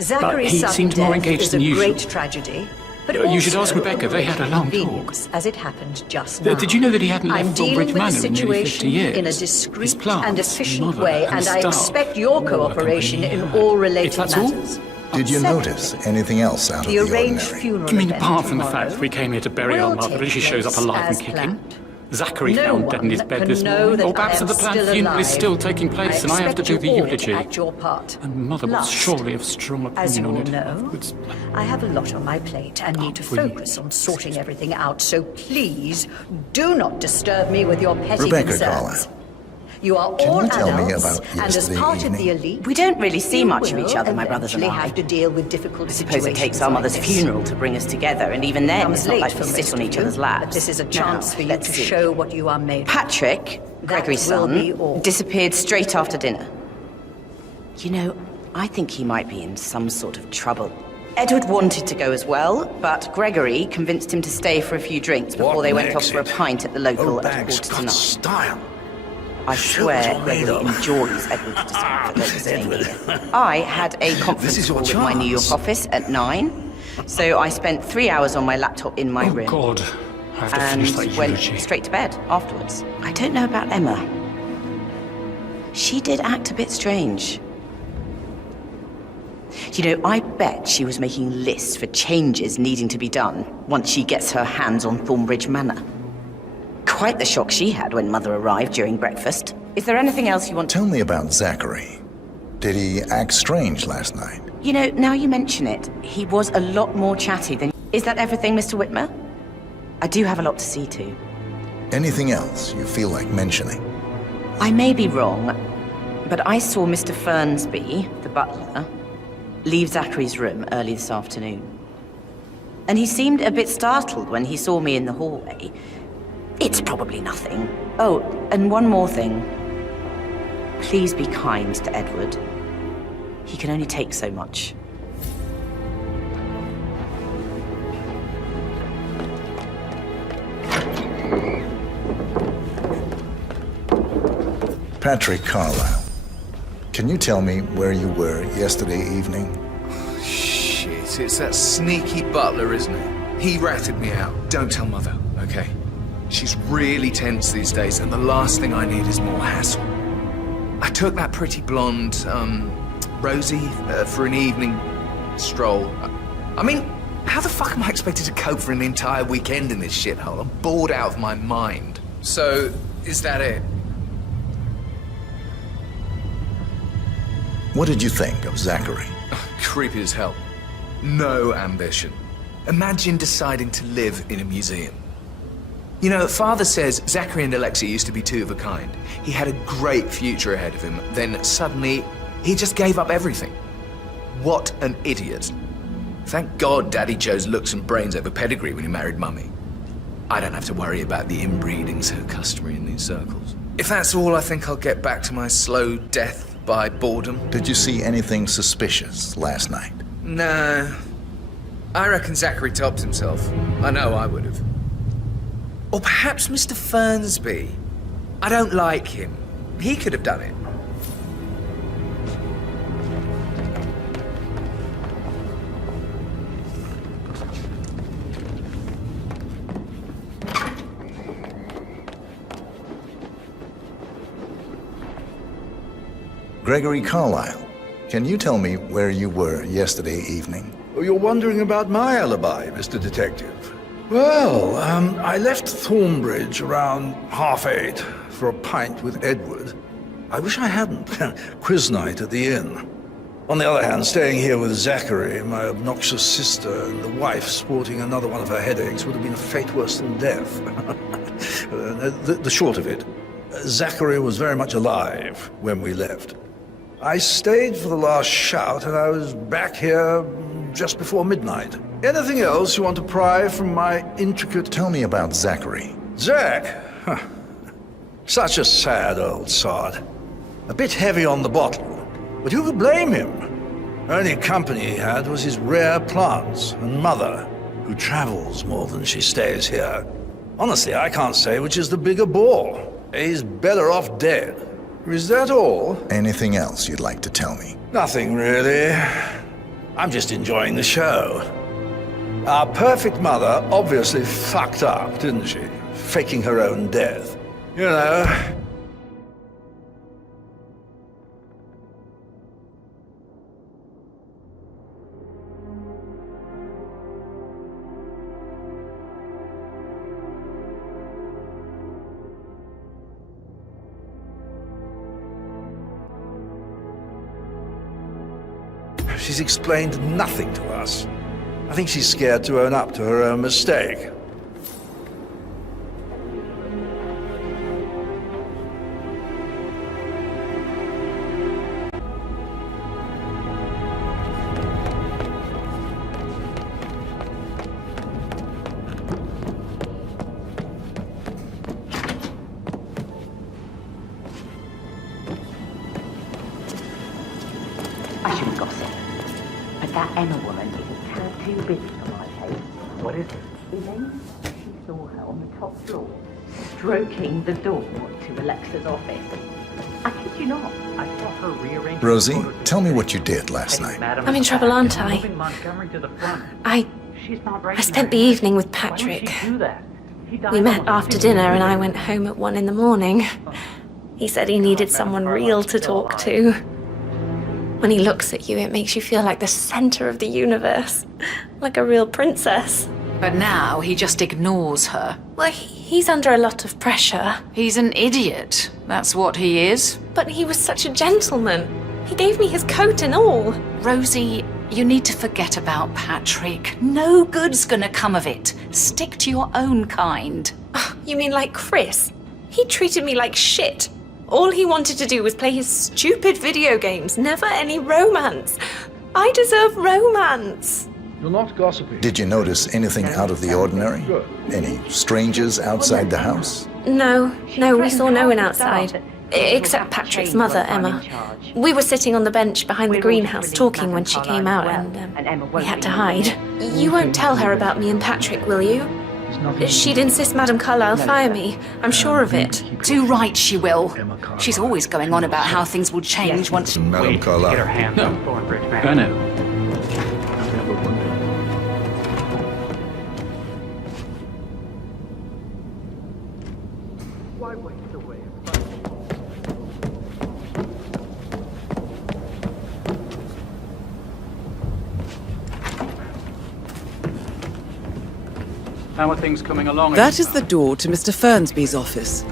Zachary's he sudden seemed more death engaged is than a usual. great tragedy. But You should also ask Rebecca. a They had a great long talk. inconvenience, as it happened just now. Did you know that he hadn't I'm left dealing Thornbridge with the Manor in nearly 50 situation years? in a His discreet plants, and efficient mother, way, and and I staff, expect your all the cooperation company in he all had. related If that's all? matters. Did you notice anything else out of The the arranged ordinary? funeral I mean, event apart from the tomorrow fact that we came here to bury will our mother, take she shows up place alive and as kicking. planned. Zachary No found dead in his one bed can this know morning. that All perhaps I am the planned still funeral is alive. still taking place, and I have to do expect the you all eulogy. to act your part. And Mother was Last, surely of strong as you opinion all on it. know, I have a lot on my plate and need to focus on sorting everything out. So please, do not disturb me with your petty Rebecca concerns. Carlyle, You are can all you tell me adults, about and as yesterday part of the evening? elite, We don't really see you much of will each other, my brothers and eventually I. have to deal with difficult I suppose it takes situations our like mother's this. funeral to bring us together, and even then, Comes it's not late like for we most sit on of each you, other's but laps. this is a chance Now, for you let's to see. show what you are made of. Patrick, Gregory's will be son, all. disappeared straight after dinner. You know, I think he might be in some sort of trouble. Edward wanted to go as well, but Gregory convinced him to stay for a few drinks before What they an went off for a exit. pint at the local Old at bag's 8:45. got style. I Shows swear what made Gregory of. enjoys Edward's discomfort over staying here. I had a conference is your call with my New York chance. office at 9, so I spent 3 hours on my laptop in my room. Oh, God. I have to And finish that went eulogy. straight to bed afterwards. I don't know about Emma. She did act a bit strange. You know, I bet she was making lists for changes needing to be done once she gets her hands on Thornbridge Manor. Quite the shock she had when Mother arrived during breakfast. Is there anything else you want to... Tell me about Zachary. Did he act strange last night? You know, now you mention it, he was a lot more chatty than... Is that everything, Mr. Whitmer? I do have a lot to see to. Anything else you feel like mentioning? I may be wrong, but I saw Mr. Fernsby, the butler, leave Zachary's room early this afternoon. And he seemed a bit startled when he saw me in the hallway. It's probably nothing. Oh, and one more thing. Please be kind to Edward. He can only take so much. Patrick Carlyle, can you tell me where you were yesterday evening? Shit, it's that sneaky butler, isn't it? He ratted me out. Don't tell Mother, okay? She's really tense these days, and the last thing I need is more hassle. I took that pretty blonde, Rosie, for an evening stroll. I mean, how the fuck am I expected to cope for an entire weekend in this shithole? I'm bored out of my mind. So, is that it? What did you think of Zachary? Creepy as hell. No ambition. Imagine deciding to live in a museum. You know, Father says Zachary and Alexa used to be two of a kind. He had a great future ahead of him, then suddenly, he just gave up everything. What an idiot. Thank God Daddy chose looks and brains over pedigree when he married Mummy. I don't have to worry about the inbreeding so customary in these circles. If that's all, I think I'll get back to my slow death by boredom. Did you see anything suspicious last night? No. I reckon Zachary topped himself. I know I would have. Or perhaps Mr. Fernsby. I don't like him. He could have done it. Gregory Carlyle, can you tell me where you were yesterday evening? You're wondering about my alibi, Mr. Detective. Well, I left Thornbridge around 8:30 for a pint with Edward. I wish I hadn't. Quiz night at the inn. On the other hand, staying here with Zachary, my obnoxious sister, and the wife sporting another one of her headaches would have been a fate worse than death. The short of it, Zachary was very much alive when we left. I stayed for the last shout, and I was back here just before midnight. Anything else you want to pry from my intricate... Tell me about Zachary. Zach? Huh. Such a sad old sod. A bit heavy on the bottle, but who could blame him? Only company he had was his rare plants and mother, who travels more than she stays here. Honestly, I can't say which is the bigger bore. He's better off dead. Is that all? Anything else you'd like to tell me? Nothing, really. I'm just enjoying the show. Our perfect mother obviously fucked up, didn't she? Faking her own death. You know... She's explained nothing to us. I think she's scared to own up to her own mistake. I shouldn't gossip, but that Emma woman is a tad too busy for my taste. What is it? Elaine, she saw her on the top floor, stroking the door to Alexa's office. I kid you not. I saw her rearrange... Rosie, tell me what you did last night. I'm in trouble, aren't I? I spent the evening with Patrick. We met after dinner and I went home at 1 a.m. He said he needed someone real to talk to. When he looks at you, it makes you feel like the center of the universe. Like a real princess. But now he just ignores her. Well, he's under a lot of pressure. He's an idiot. That's what he is. But he was such a gentleman. He gave me his coat and all. Rosie, you need to forget about Patrick. No good's gonna come of it. Stick to your own kind. You mean like Chris? He treated me like shit. All he wanted to do was play his stupid video games, never any romance. I deserve romance. You're not gossiping. Did you notice anything out of the ordinary? Any strangers outside the house? No, we saw no one outside. Except Patrick's mother, Emma. We were sitting on the bench behind the greenhouse talking when she came out and we had to hide. You won't tell her about me and Patrick, will you? She'd insist Madame Carlyle fire me. I'm sure of it. Too right she will. She's always going on about how things will change once... Madame Carlyle. Get her hands on Thornbridge, man. I know. I've never wondered. Why waste away? How are things coming along? That is the door to Mr. Fernsby's office.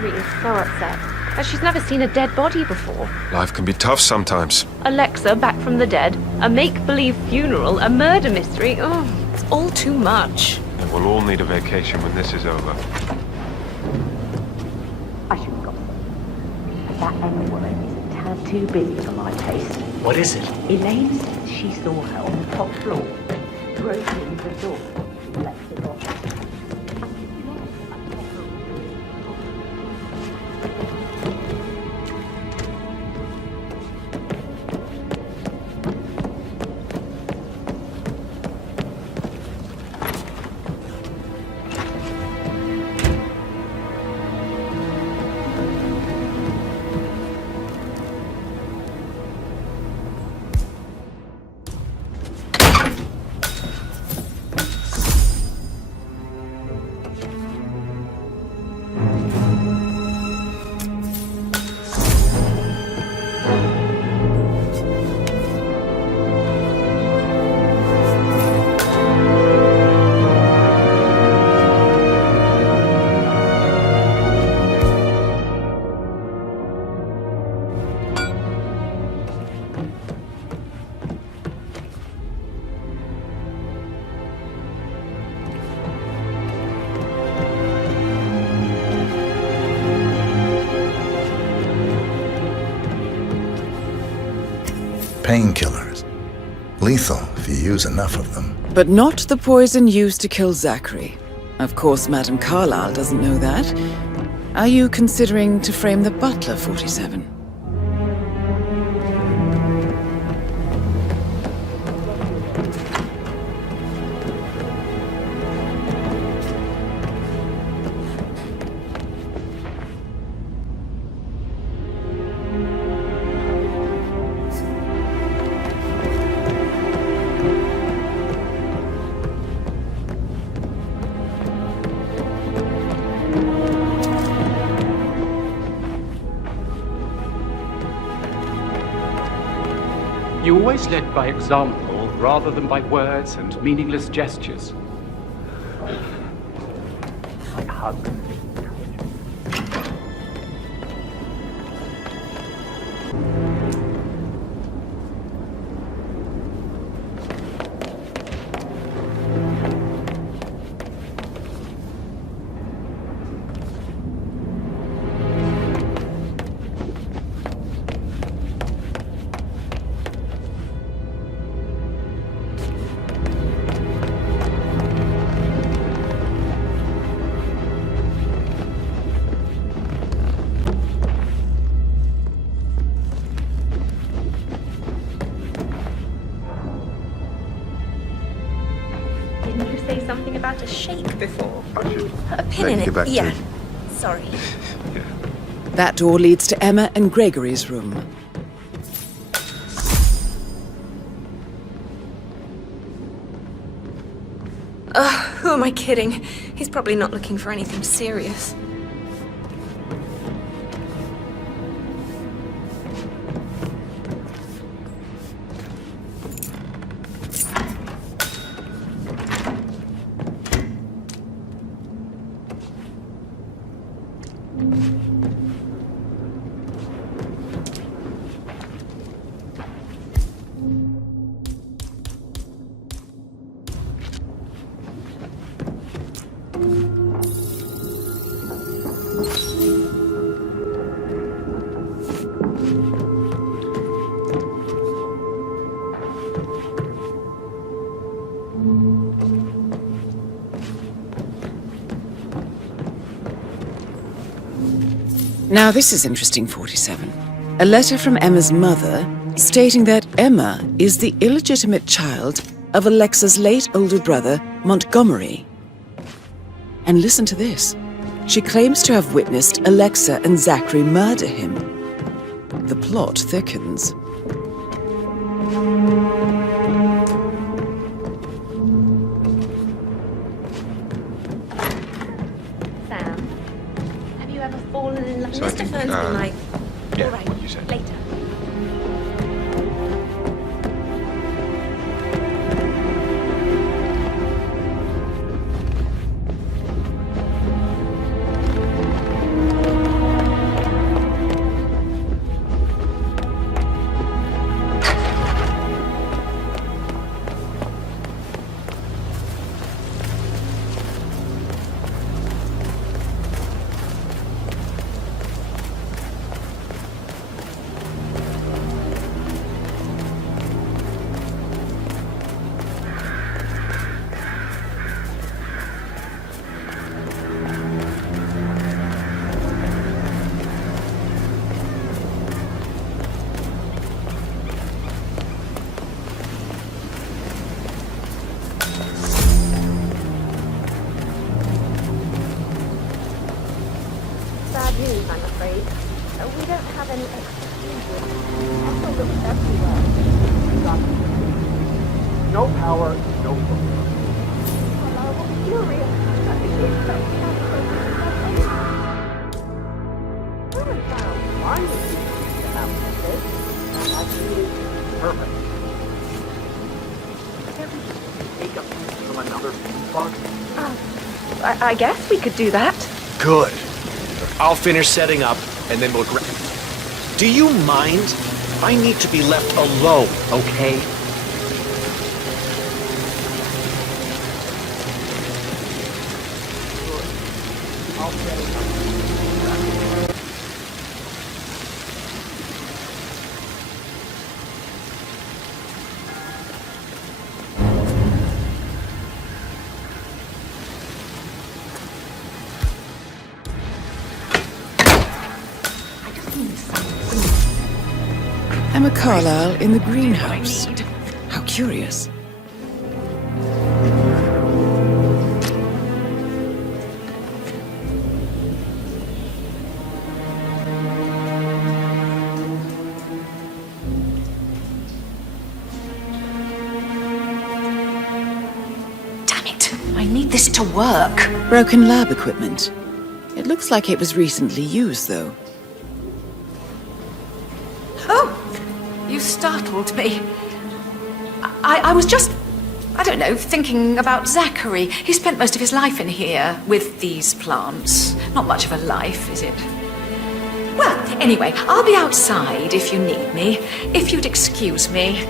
Mary is so upset. But she's never seen a dead body before. Life can be tough sometimes. Alexa back from the dead, a make-believe funeral, a murder mystery. Oh, it's all too much. And we'll all need a vacation when this is over. I shouldn't gossip. But that Emma woman is a tad too busy for my taste. What is it? Elaine said she saw her on the top floor. Broke in the door. Left it off. Painkillers. Lethal if you use enough of them. But not the poison used to kill Zachary. Of course, Madame Carlyle doesn't know that. Are you considering to frame the butler, 47? You always led by example rather than by words and meaningless gestures. Like hugs. Didn't you say something about a shake before? I should A pin let in you it. get back to Yeah. it. Sorry. That door leads to Emma and Gregory's room. Who am I kidding? He's probably not looking for anything serious. Now this is interesting, 47. A letter from Emma's mother stating that Emma is the illegitimate child of Alexa's late older brother, Montgomery. And listen to this. She claims to have witnessed Alexa and Zachary murder him. The plot thickens. Sam, have you ever fallen in love? So I Mr. think, Fern's been like, yeah, all right, what you said. later. afraid. We don't have any extra fuses. Echo looks everywhere. No power, no phone. Well, I was furious. It's so Mine would be to have this. Actually, perfect. Can't we just take a piece from another fuse box? I guess we could do that. Good. I'll finish setting up, and then we'll Do you mind? I need to be left alone, okay? I'll set it up. Emma Carlyle in the greenhouse. How curious. Damn it! I need this to work. Broken lab equipment. It looks like it was recently used, though. You startled me. I was just, I don't know, thinking about Zachary. He spent most of his life in here with these plants. Not much of a life, is it? Well, anyway, I'll be outside if you need me. If you'd excuse me.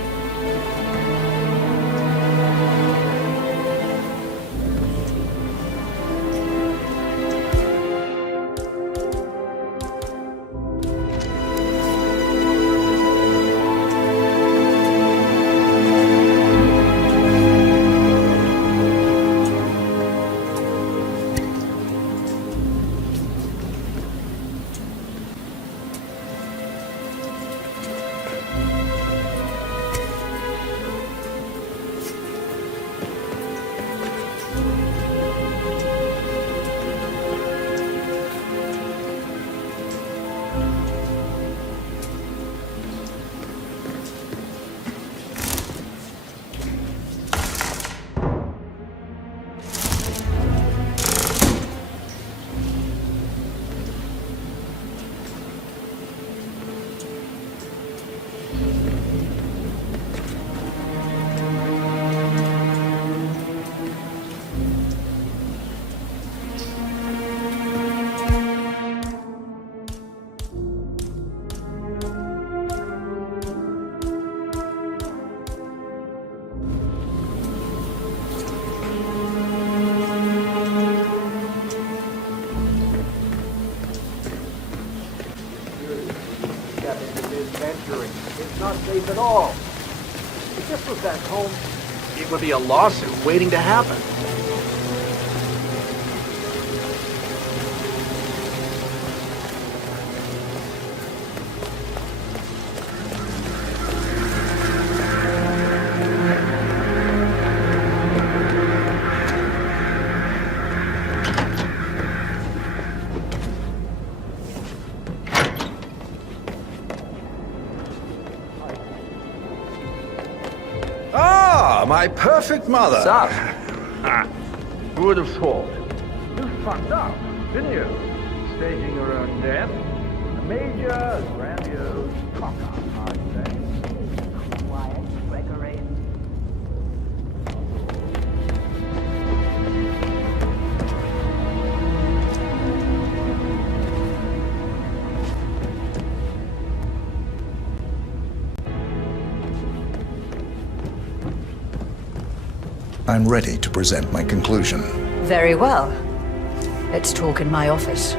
It's not safe at all. If this was back home, it would be a lawsuit waiting to happen. My perfect mother. Sup? Who would have thought? You fucked up, didn't you? Staging your own death. A major, grandiose cock-up, I'd say. Quiet, Gregory. I'm ready to present my conclusion. Very well. Let's talk in my office.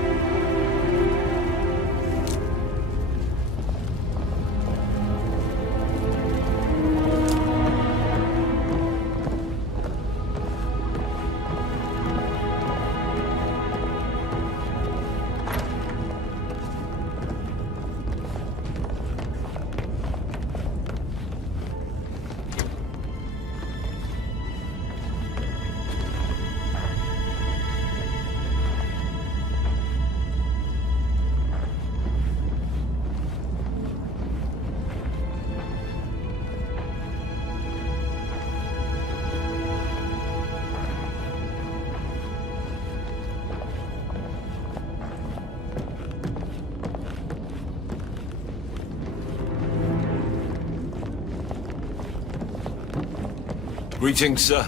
Greetings, sir.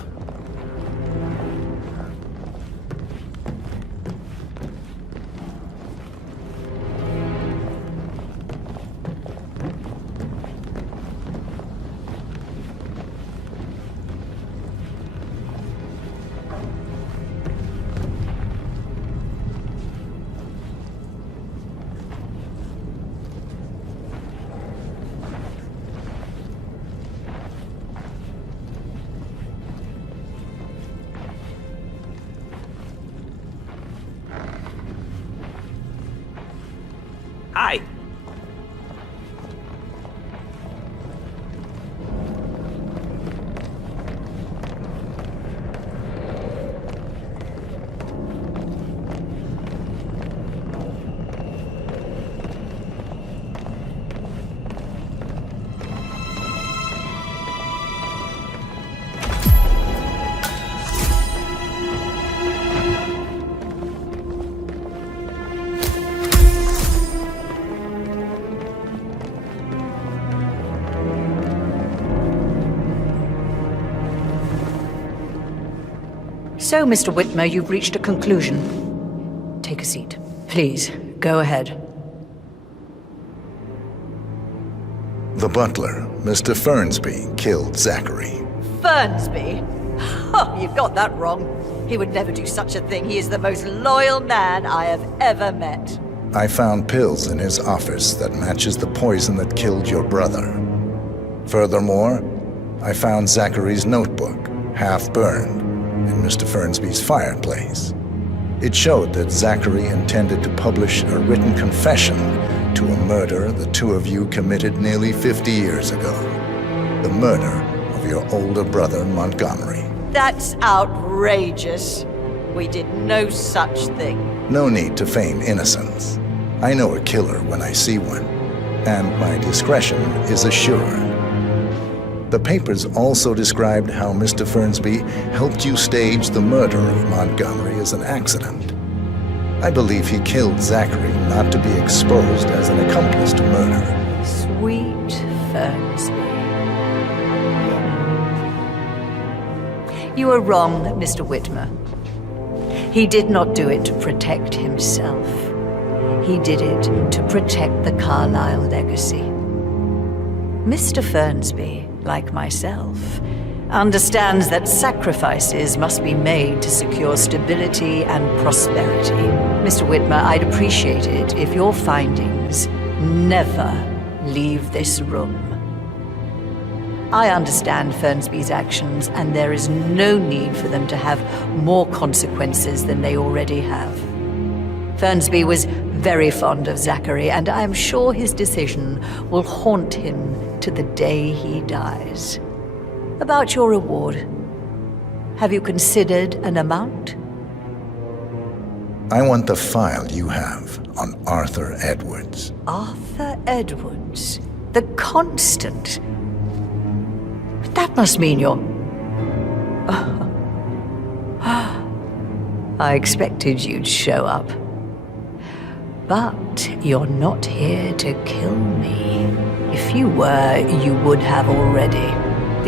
Hi. So, Mr. Whitmer, you've reached a conclusion. Take a seat. Please, go ahead. The butler, Mr. Fernsby, killed Zachary. Fernsby? Oh, you've got that wrong. He would never do such a thing. He is the most loyal man I have ever met. I found pills in his office that matches the poison that killed your brother. Furthermore, I found Zachary's notebook, half burned, in Mr. Fernsby's fireplace. It showed that Zachary intended to publish a written confession to a murder the two of you committed nearly 50 years ago. The murder of your older brother, Montgomery. That's outrageous. We did no such thing. No need to feign innocence. I know a killer when I see one, and my discretion is assured. The papers also described how Mr. Fernsby helped you stage the murder of Montgomery as an accident. I believe he killed Zachary not to be exposed as an accomplice to murder. Sweet Fernsby. You are wrong, Mr. Whitmer. He did not do it to protect himself. He did it to protect the Carlyle legacy. Mr. Fernsby, like myself, understands that sacrifices must be made to secure stability and prosperity. Mr. Whitmer, I'd appreciate it if your findings never leave this room. I understand Fernsby's actions, and there is no need for them to have more consequences than they already have. Fernsby was very fond of Zachary, and I am sure his decision will haunt him to the day he dies. About your reward, have you considered an amount? I want the file you have on Arthur Edwards. Arthur Edwards, the Constant. That must mean you're... I expected you'd show up. But you're not here to kill me. If you were, you would have already.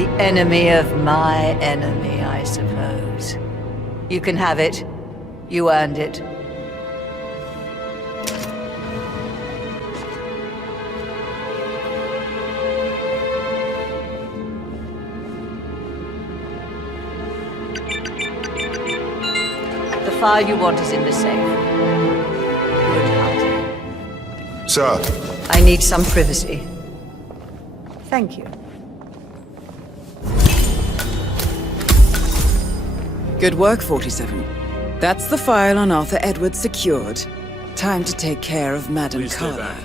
The enemy of my enemy, I suppose. You can have it. You earned it. The file you want is in the safe. Good hunting. Sir. I need some privacy. Thank you. Good work, 47. That's the file on Arthur Edwards secured. Time to take care of Madame Carlyle.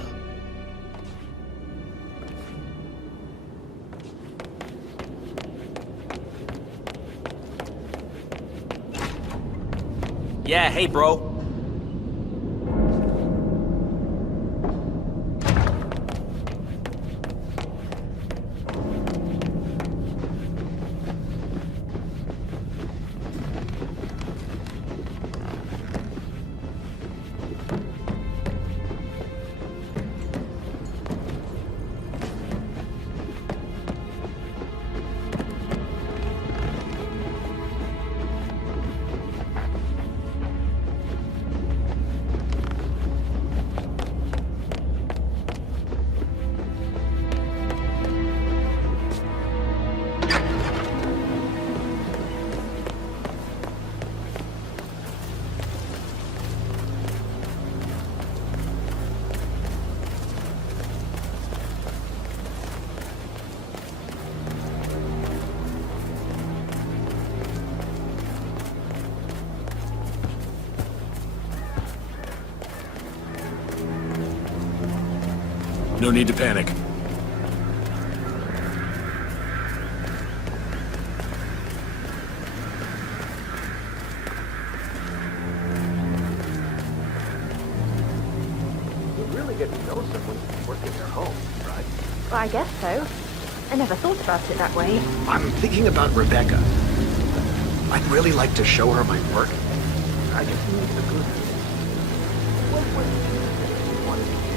Yeah, hey, bro. No need to panic. You really get to know someone working in their home, right? Well, I guess so. I never thought about it that way. I'm thinking about Rebecca. I'd really like to show her my work. I just need a good... What would you want to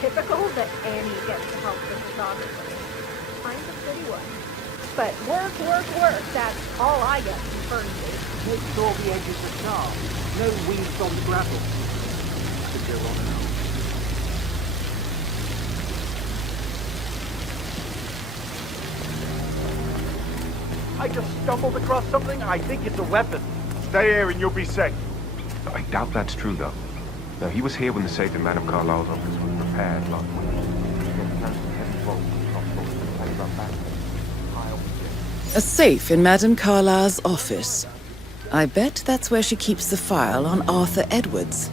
typical that Annie gets to help the photographer. I'm the pretty one. But work, that's all I get from Fernsby. make sure the edges are sharp. No weeds on the gravel. Could go on and on. I just stumbled across something. I think it's a weapon. Stay here and you'll be safe. I doubt that's true, though. No, he was here when the safe in Madame Carlisle's office was repaired last week. A safe in Madame Carlisle's office. I bet that's where she keeps the file on Arthur Edwards.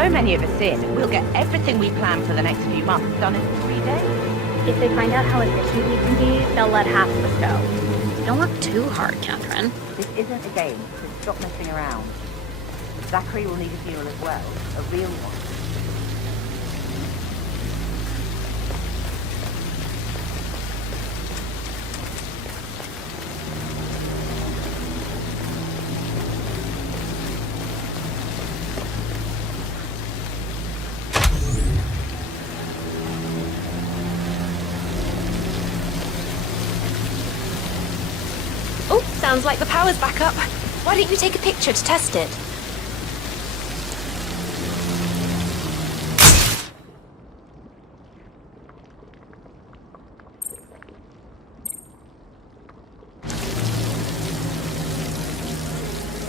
so many of us in, we'll get everything we plan for the next few months done in 3 days. If they find out how efficient we can be, they'll let half of us go. Don't work too hard, Catherine. This isn't a game, so stop messing around. Zachary will need a funeral as well, a real one. Oh, sounds like the power's back up. Why don't you take a picture to test it?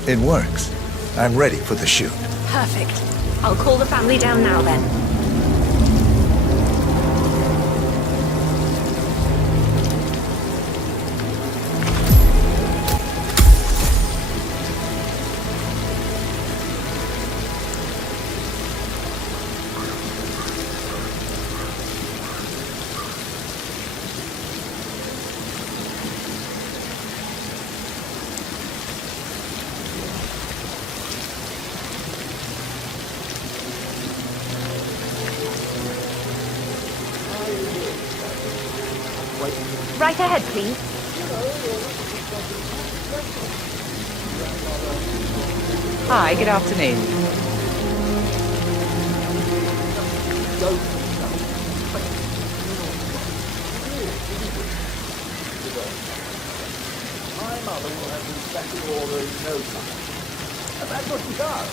It works. I'm ready for the shoot. Perfect. I'll call the family down now then. Right ahead, please. Hi, good afternoon. My mother will have been back in order in no time. And that's what she does.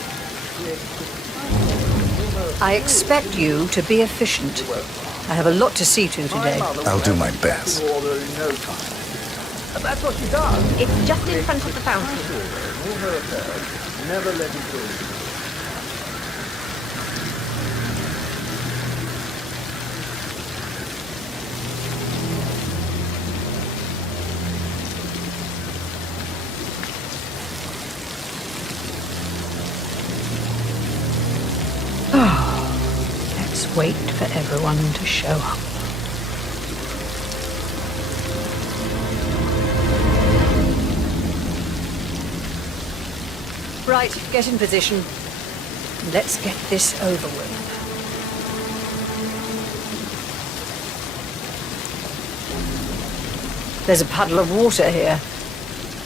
I expect you to be efficient. I have a lot to see to today. I'll do my best. In order in no time. And that's what she does. It's just in front of the fountain. All her affairs, never let it go. Let's wait for everyone to show up. Right, get in position. Let's get this over with. There's a puddle of water here.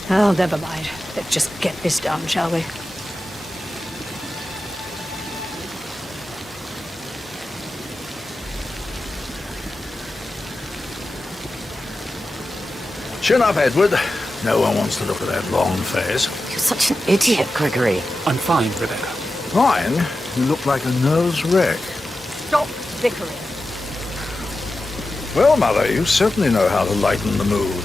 Oh, never mind. Let's just get this done, shall we? Chin up, Edward. No one wants to look at that long face. You're such an idiot, Gregory. I'm fine, Rebecca. Ryan, you look like a nervous wreck. Stop bickering. Well, Mother, you certainly know how to lighten the mood.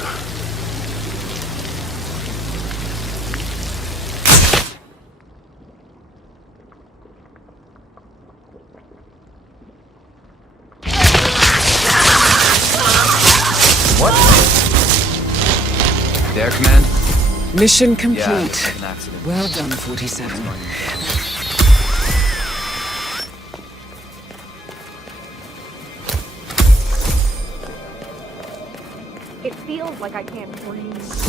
There, Command? Mission complete. Yeah, it's like an accident. Well done, 47. It feels like I can't breathe.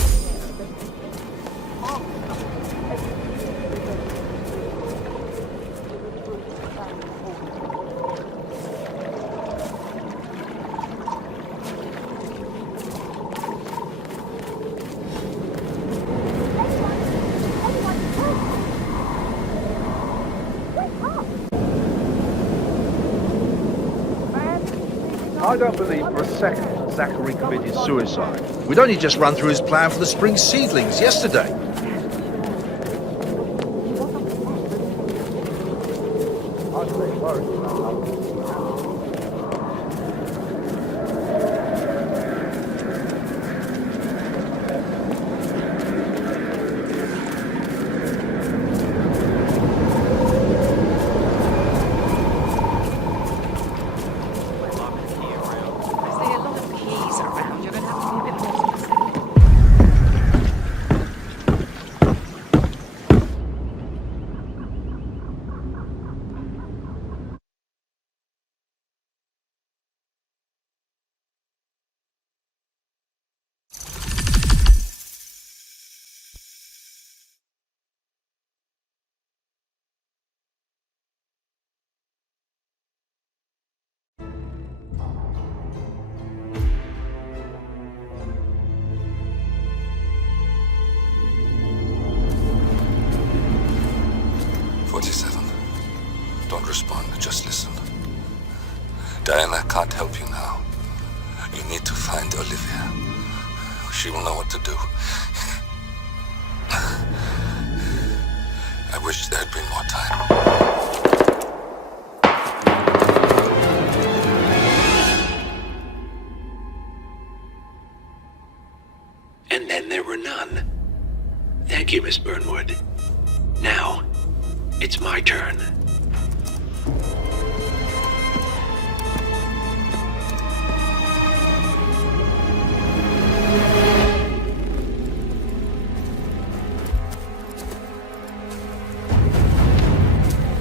I don't believe for a second Zachary committed suicide. We'd only just run through his plan for the spring seedlings yesterday. Diana can't help you now. You need to find Olivia. She will know what to do. I wish there had been more time. And then there were none. Thank you, Miss Burnwood. Now, it's my turn.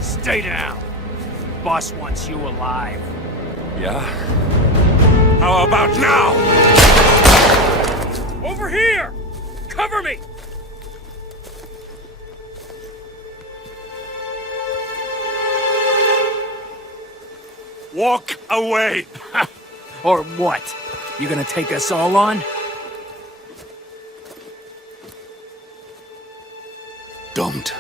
Stay down. Boss wants you alive. Yeah? How about now? Over here! Cover me! Walk away! Or what? You gonna take us all on? Don't.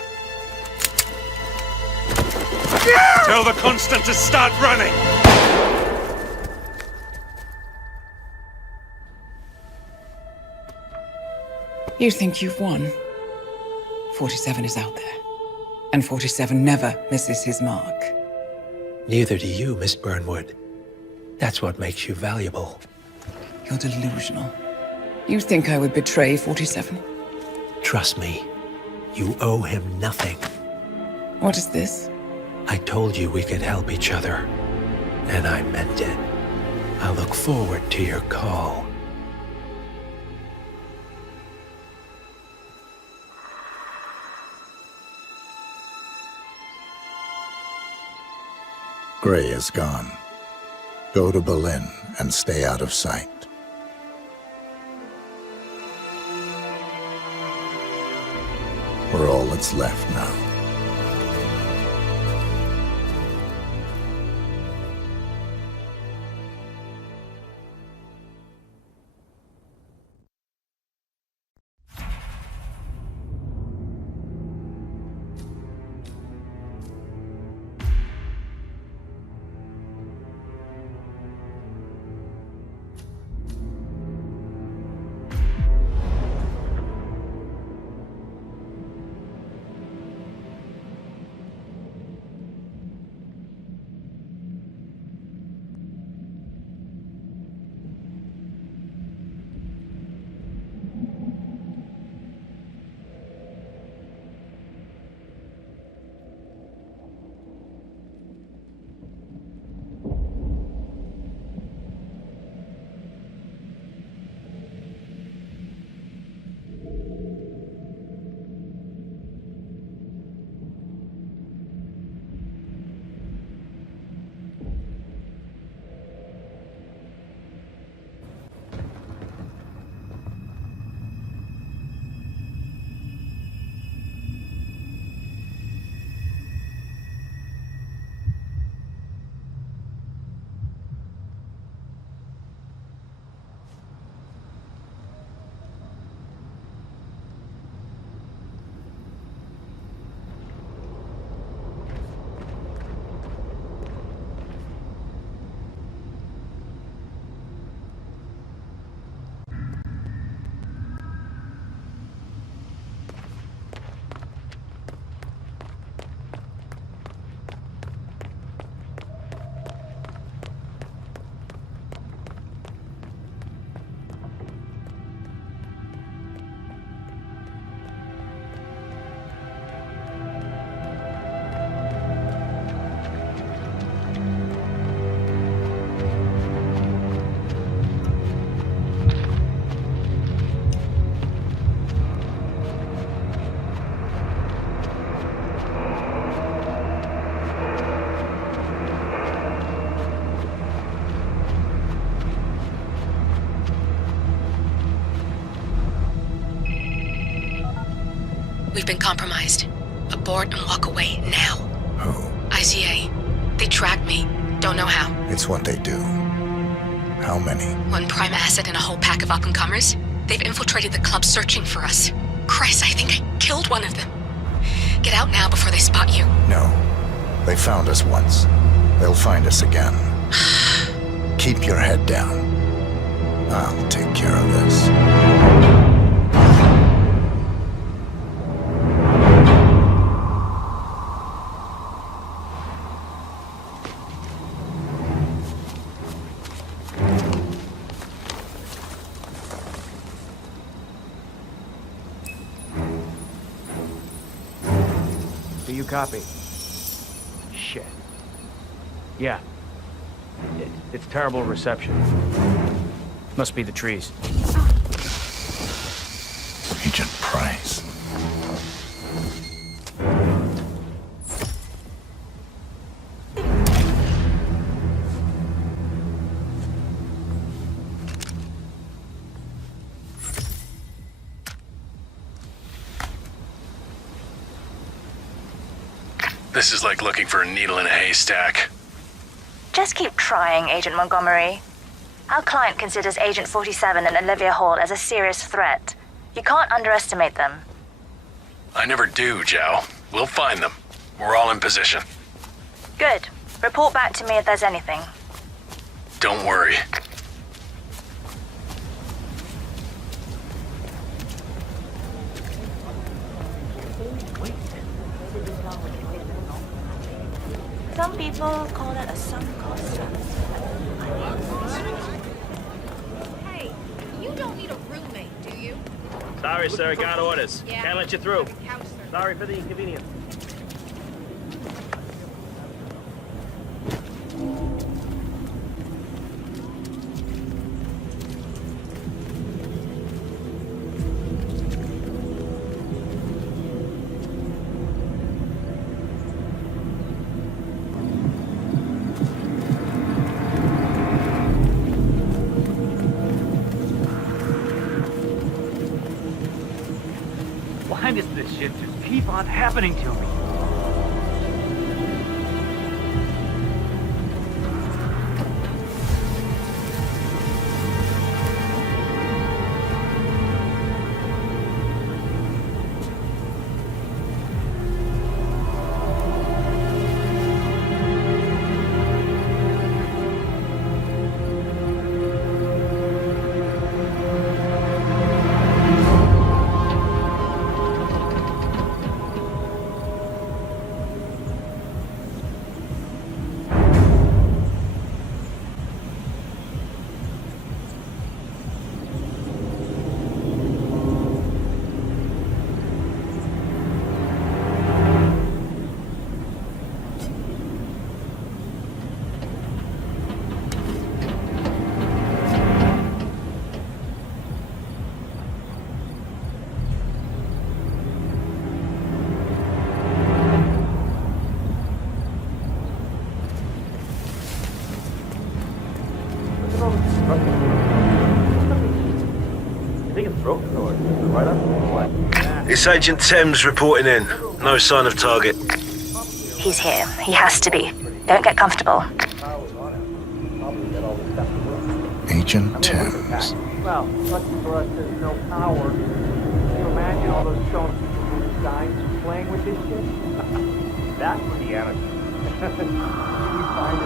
Tell the Constant to start running! You think you've won? 47 is out there. And 47 never misses his mark. Neither do you, Miss Burnwood. That's what makes you valuable. You're delusional. You think I would betray 47? Trust me, you owe him nothing. What is this? I told you we could help each other, and I meant it. I look forward to your call. Gray is gone. Go to Berlin and stay out of sight. We're all that's left now. We've been compromised. Abort and walk away now. Who? ICA. They tracked me. Don't know how. It's what they do. How many? One prime asset and a whole pack of up-and-comers. They've infiltrated the club searching for us. Christ, I think I killed one of them. Get out now before they spot you. No. They found us once. They'll find us again. Keep your head down. I'll take care of this. Do you copy? Shit. Yeah. It's terrible reception. Must be the trees. Agent Price. This is like looking for a needle in a haystack. Just keep trying, Agent Montgomery. Our client considers Agent 47 and Olivia Hall as a serious threat. You can't underestimate them. I never do, Joe. We'll find them. We're all in position. Good. Report back to me if there's anything. Don't worry. Some people call it a sunk cost. Hey, you don't need a roommate, do you? Sorry, sir. Got orders. Yeah. Can't let you through. Couch surfing. Sorry for the inconvenience. Why does this shit just keep on happening to me? It's Agent Thames reporting in. No sign of target. He's here. He has to be. Don't get comfortable. Agent Thames. Well, lucky for us there's no power. Can you imagine all those stone people who died playing with this shit? That's for the amateur. Should we find a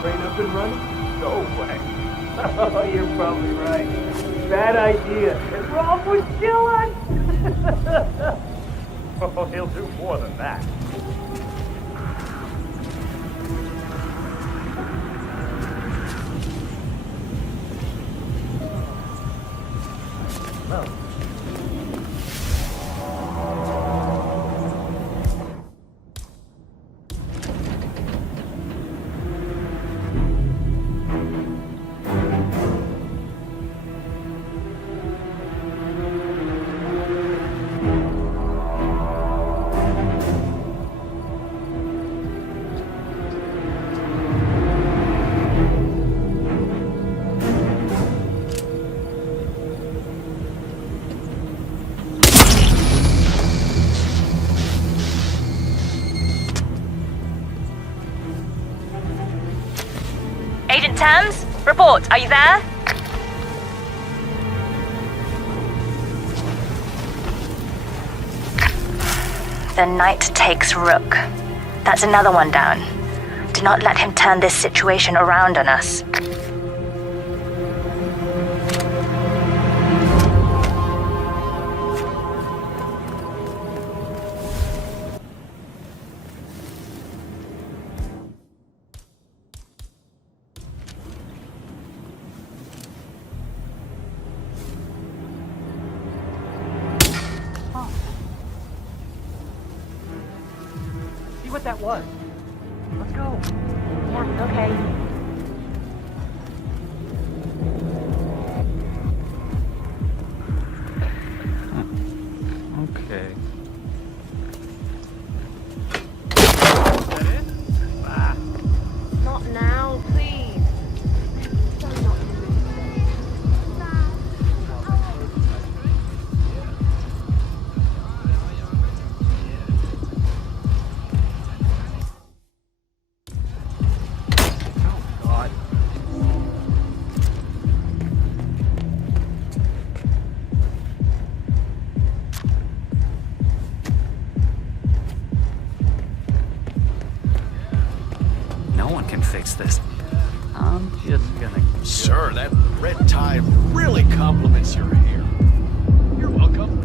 train up and running? No way. Oh, you're probably right. Bad idea. And Rob was still on. Oh, he'll do more than that. Well. Agent Thames, report. Are you there? The knight takes rook. That's another one down. Do not let him turn this situation around on us. See what that was. Let's go. Yeah, okay. Okay. Not now, please. Try not to lose God. No one can fix this. I'm just gonna... Sir, that red tie really compliments your hair. You're welcome.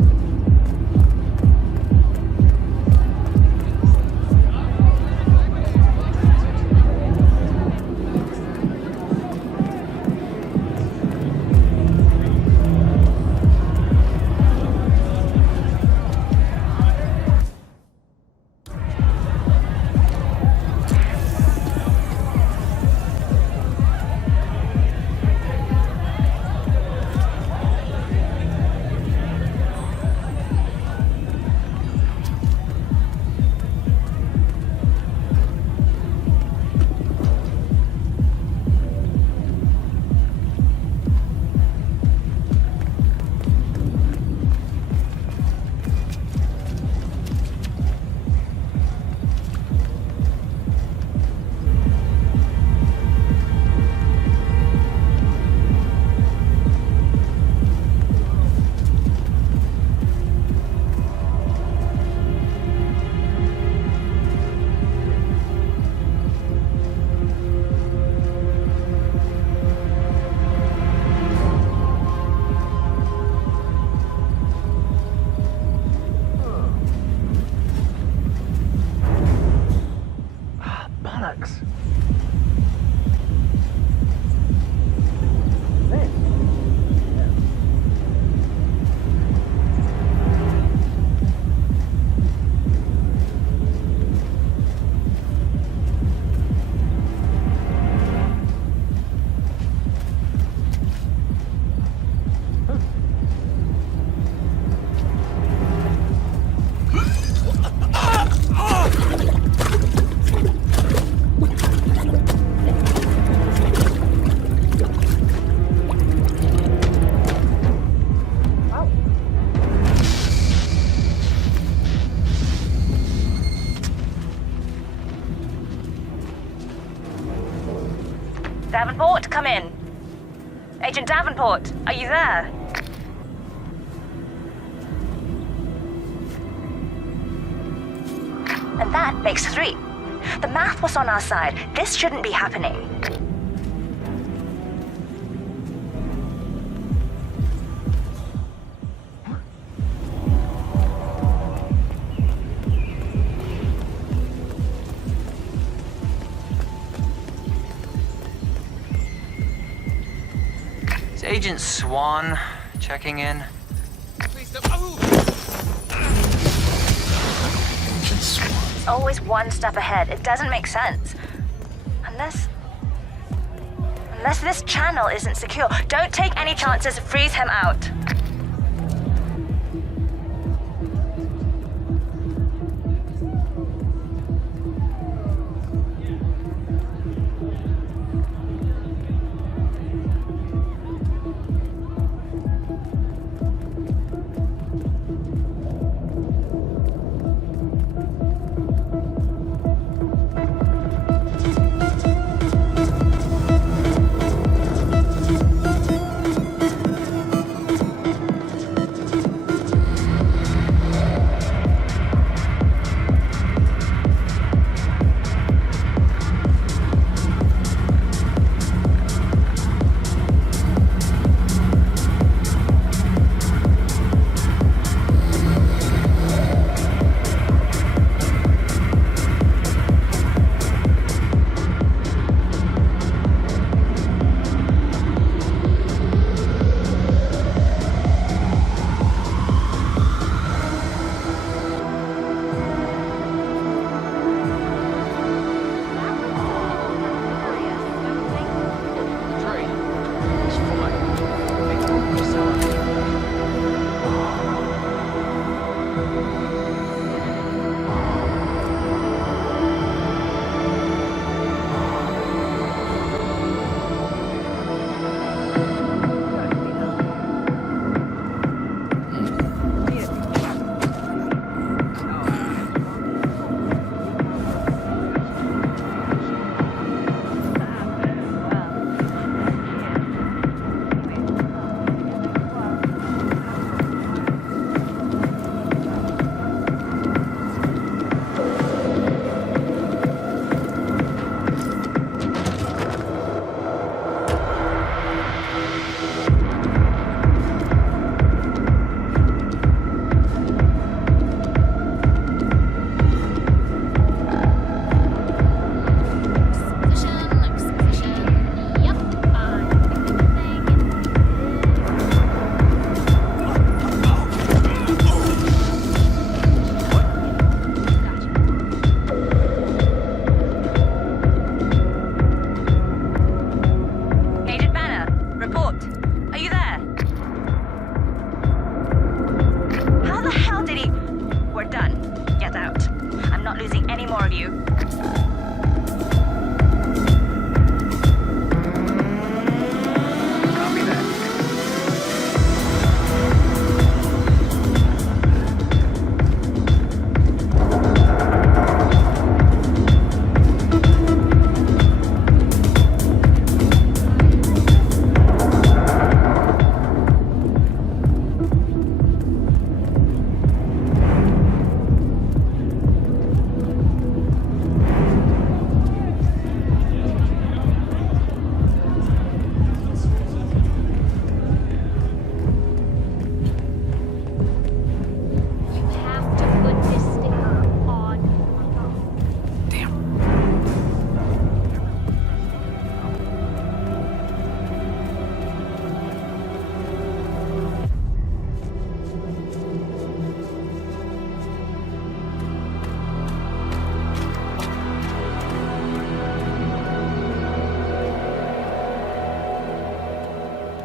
Bollocks. Davenport, come in. Agent Davenport, are you there? And that makes 3. The math was on our side. This shouldn't be happening. It's Agent Swan checking in. It's always one step ahead. It doesn't make sense. Unless this channel isn't secure. Don't take any chances. Freeze him out.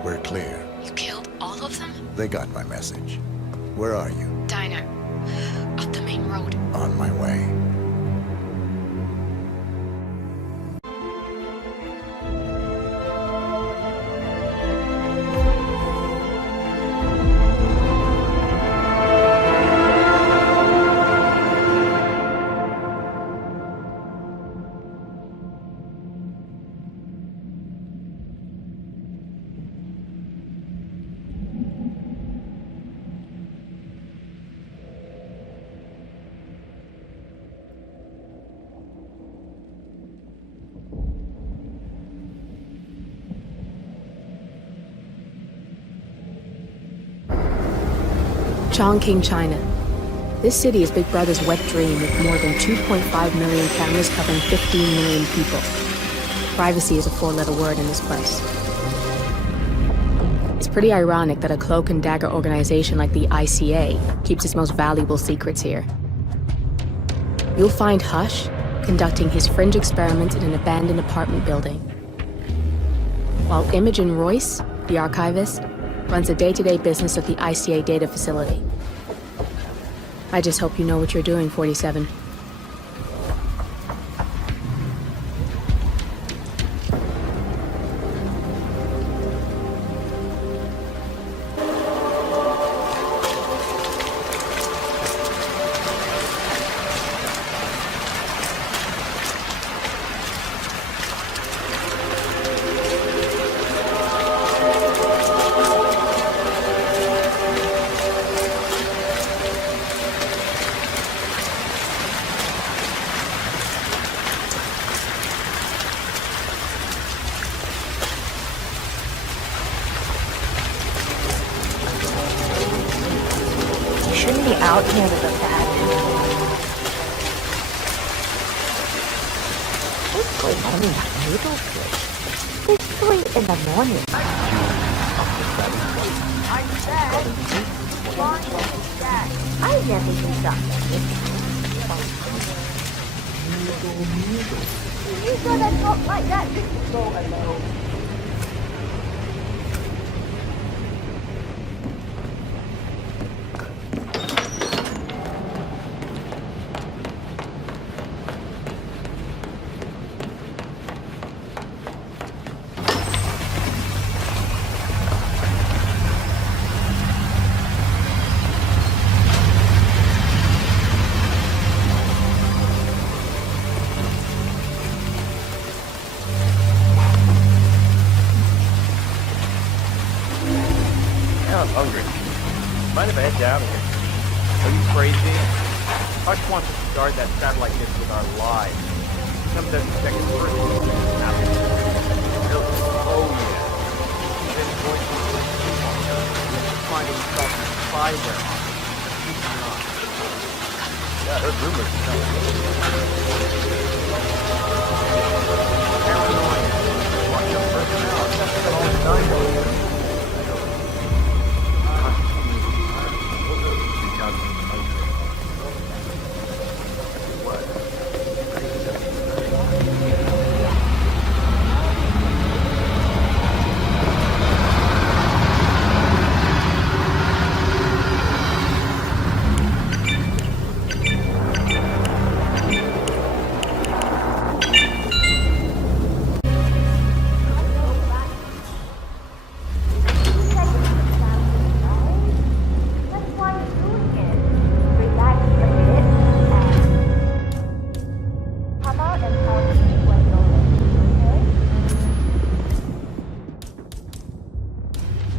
We're clear. You killed all of them? They got my message. Where are you? Diner. Up the main road. On my way. Chongqing, China. This city is Big Brother's wet dream with more than 2.5 million cameras covering 15 million people. Privacy is a four-letter word in this place. It's pretty ironic that a cloak and dagger organization like the ICA keeps its most valuable secrets here. You'll find Hush conducting his fringe experiments in an abandoned apartment building, while Imogen Royce, the archivist, runs the day-to-day business of the ICA data facility. I just hope you know what you're doing, 47. Shouldn't be out here with a bad mood. What's going on in that noodle place? It's 3 in the morning. I'm dead. Why is that? I never do something. You gotta talk like that. Go alone. I'm hungry. Mind if I head down here? Are you crazy? Hush wants us to guard that satellite dish with our lives. Some doesn't second first. Really? Oh, yeah. Then going to finding stuff and spyware on it. Yeah, I heard rumors. Paranoia. Watch your personnel. That's all the time.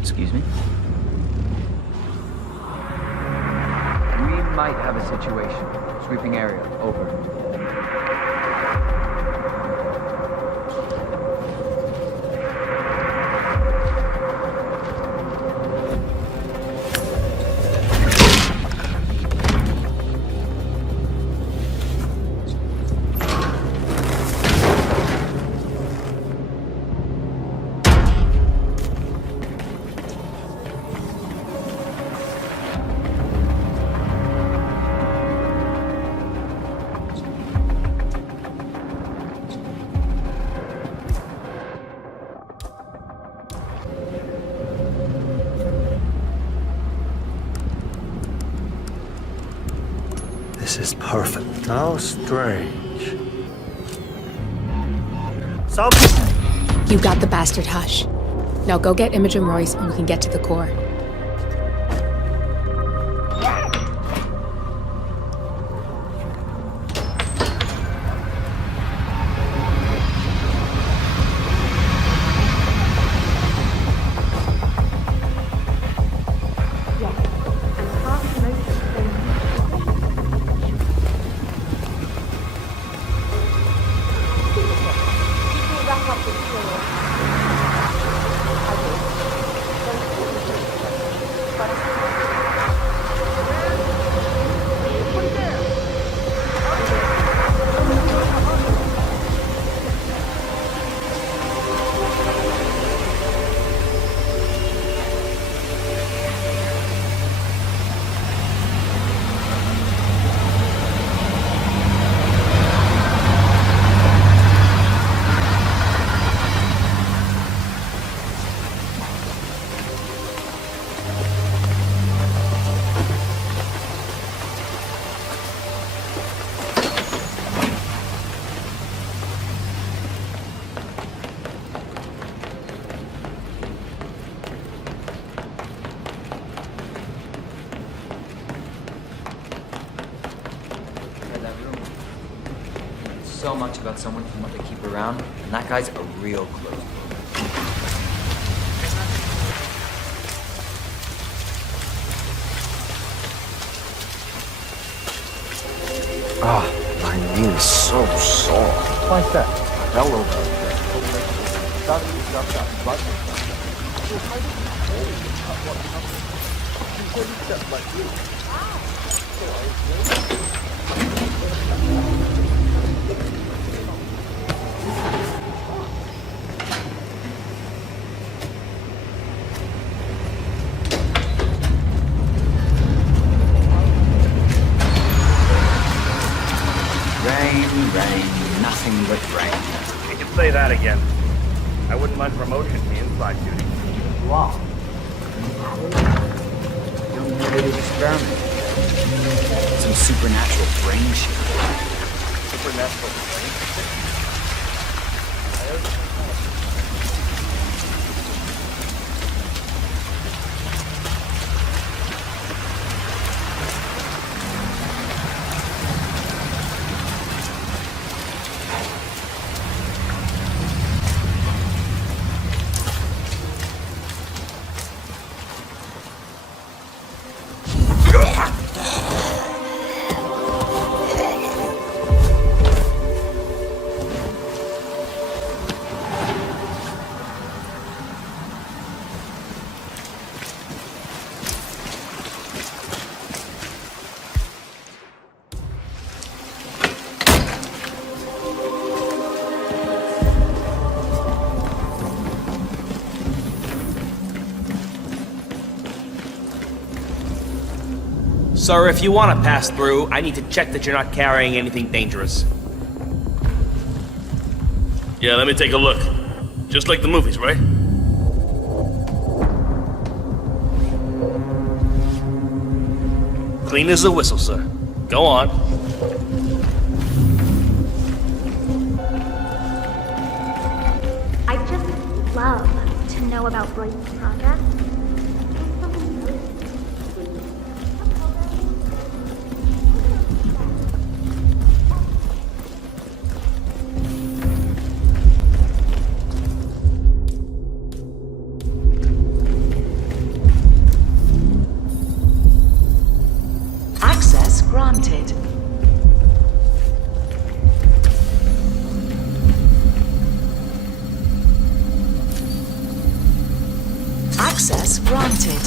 Excuse me? We might have a situation. Sweeping area, over. This is perfect. How strange. You got the bastard, Hush. Now go get Imogen Royce and we can get to the core. So much about someone from what they keep around, and that guy's a real close book. Ah, my knee is so sore. Like that. Hello, Rain, nothing but rain. You can say that again. I wouldn't mind promotion to inside duty. Wow. Young lady experiment. Some supernatural brain shit. Supernatural brain shit? Sir, if you want to pass through, I need to check that you're not carrying anything dangerous. Yeah, let me take a look. Just like the movies, right? Clean as a whistle, sir. Go on. I'd just love to know about Bryce's project. Access granted. Access granted.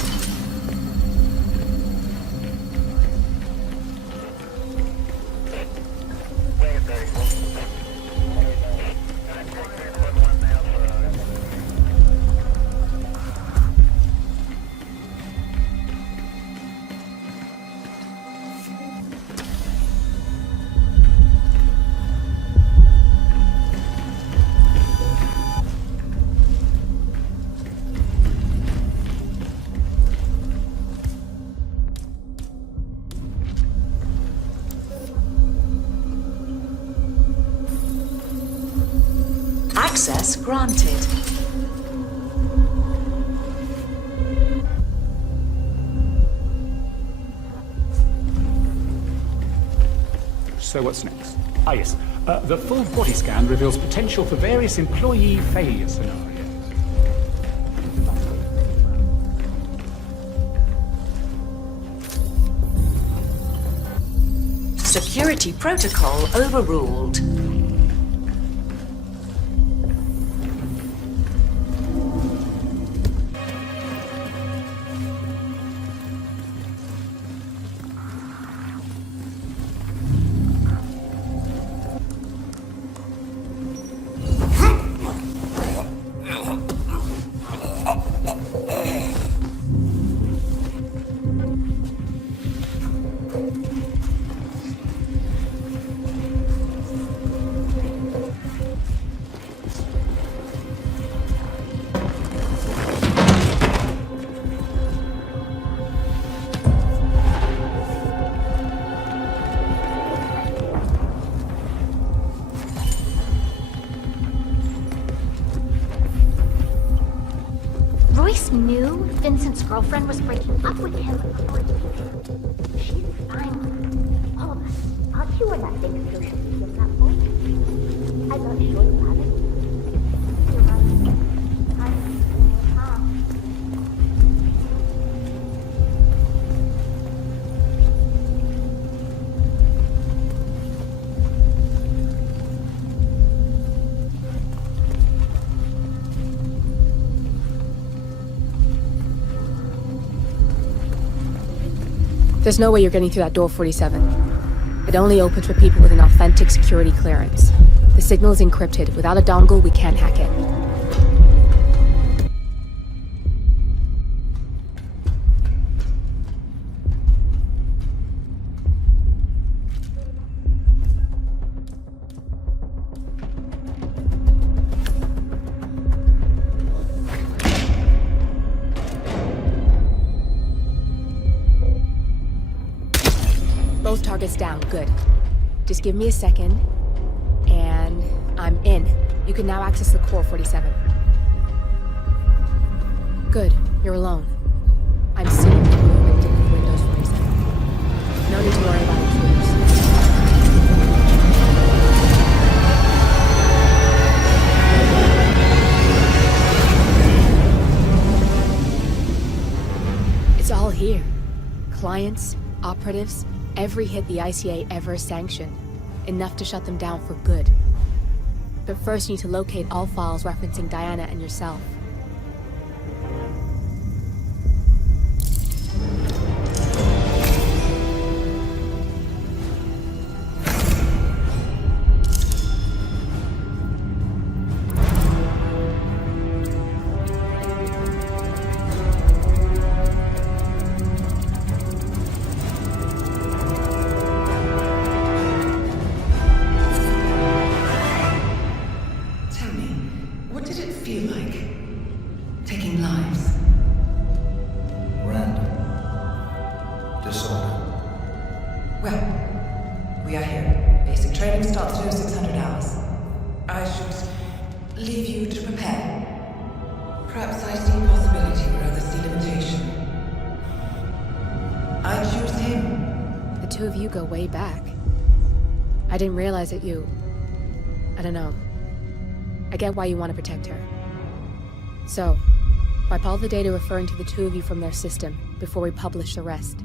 Access granted. So what's next? Ah, yes. The full body scan reveals potential for various employee failure scenarios. Security protocol overruled. Royce knew Vincent's girlfriend was breaking up with him. She's fine with all of us. Aren't you on that big social media platform? I'm not sure you have it. You're right. There's no way you're getting through that door 47. It only opens for people with an authentic security clearance. The signal is encrypted. Without a dongle, we can't hack it. Both targets down, good. Just give me a second, and I'm in. You can now access the core 47. Good, you're alone. I'm seeing movement in the Windows 47. No need to worry about intruders. It's all here. Clients, operatives, every hit the ICA ever sanctioned. Enough to shut them down for good. But first you need to locate all files referencing Diana and yourself. Go way back. I didn't realize that you... I don't know. I get why you want to protect her. So, wipe all the data referring to the two of you from their system before we publish the rest.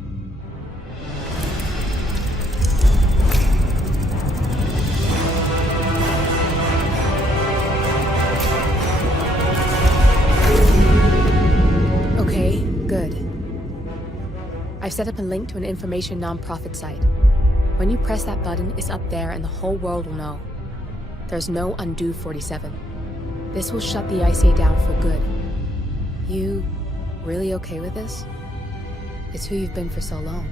Okay, good. I've set up a link to an information non-profit site. When you press that button, it's up there and the whole world will know. There's no undo 47. This will shut the ICA down for good. You really okay with this? It's who you've been for so long.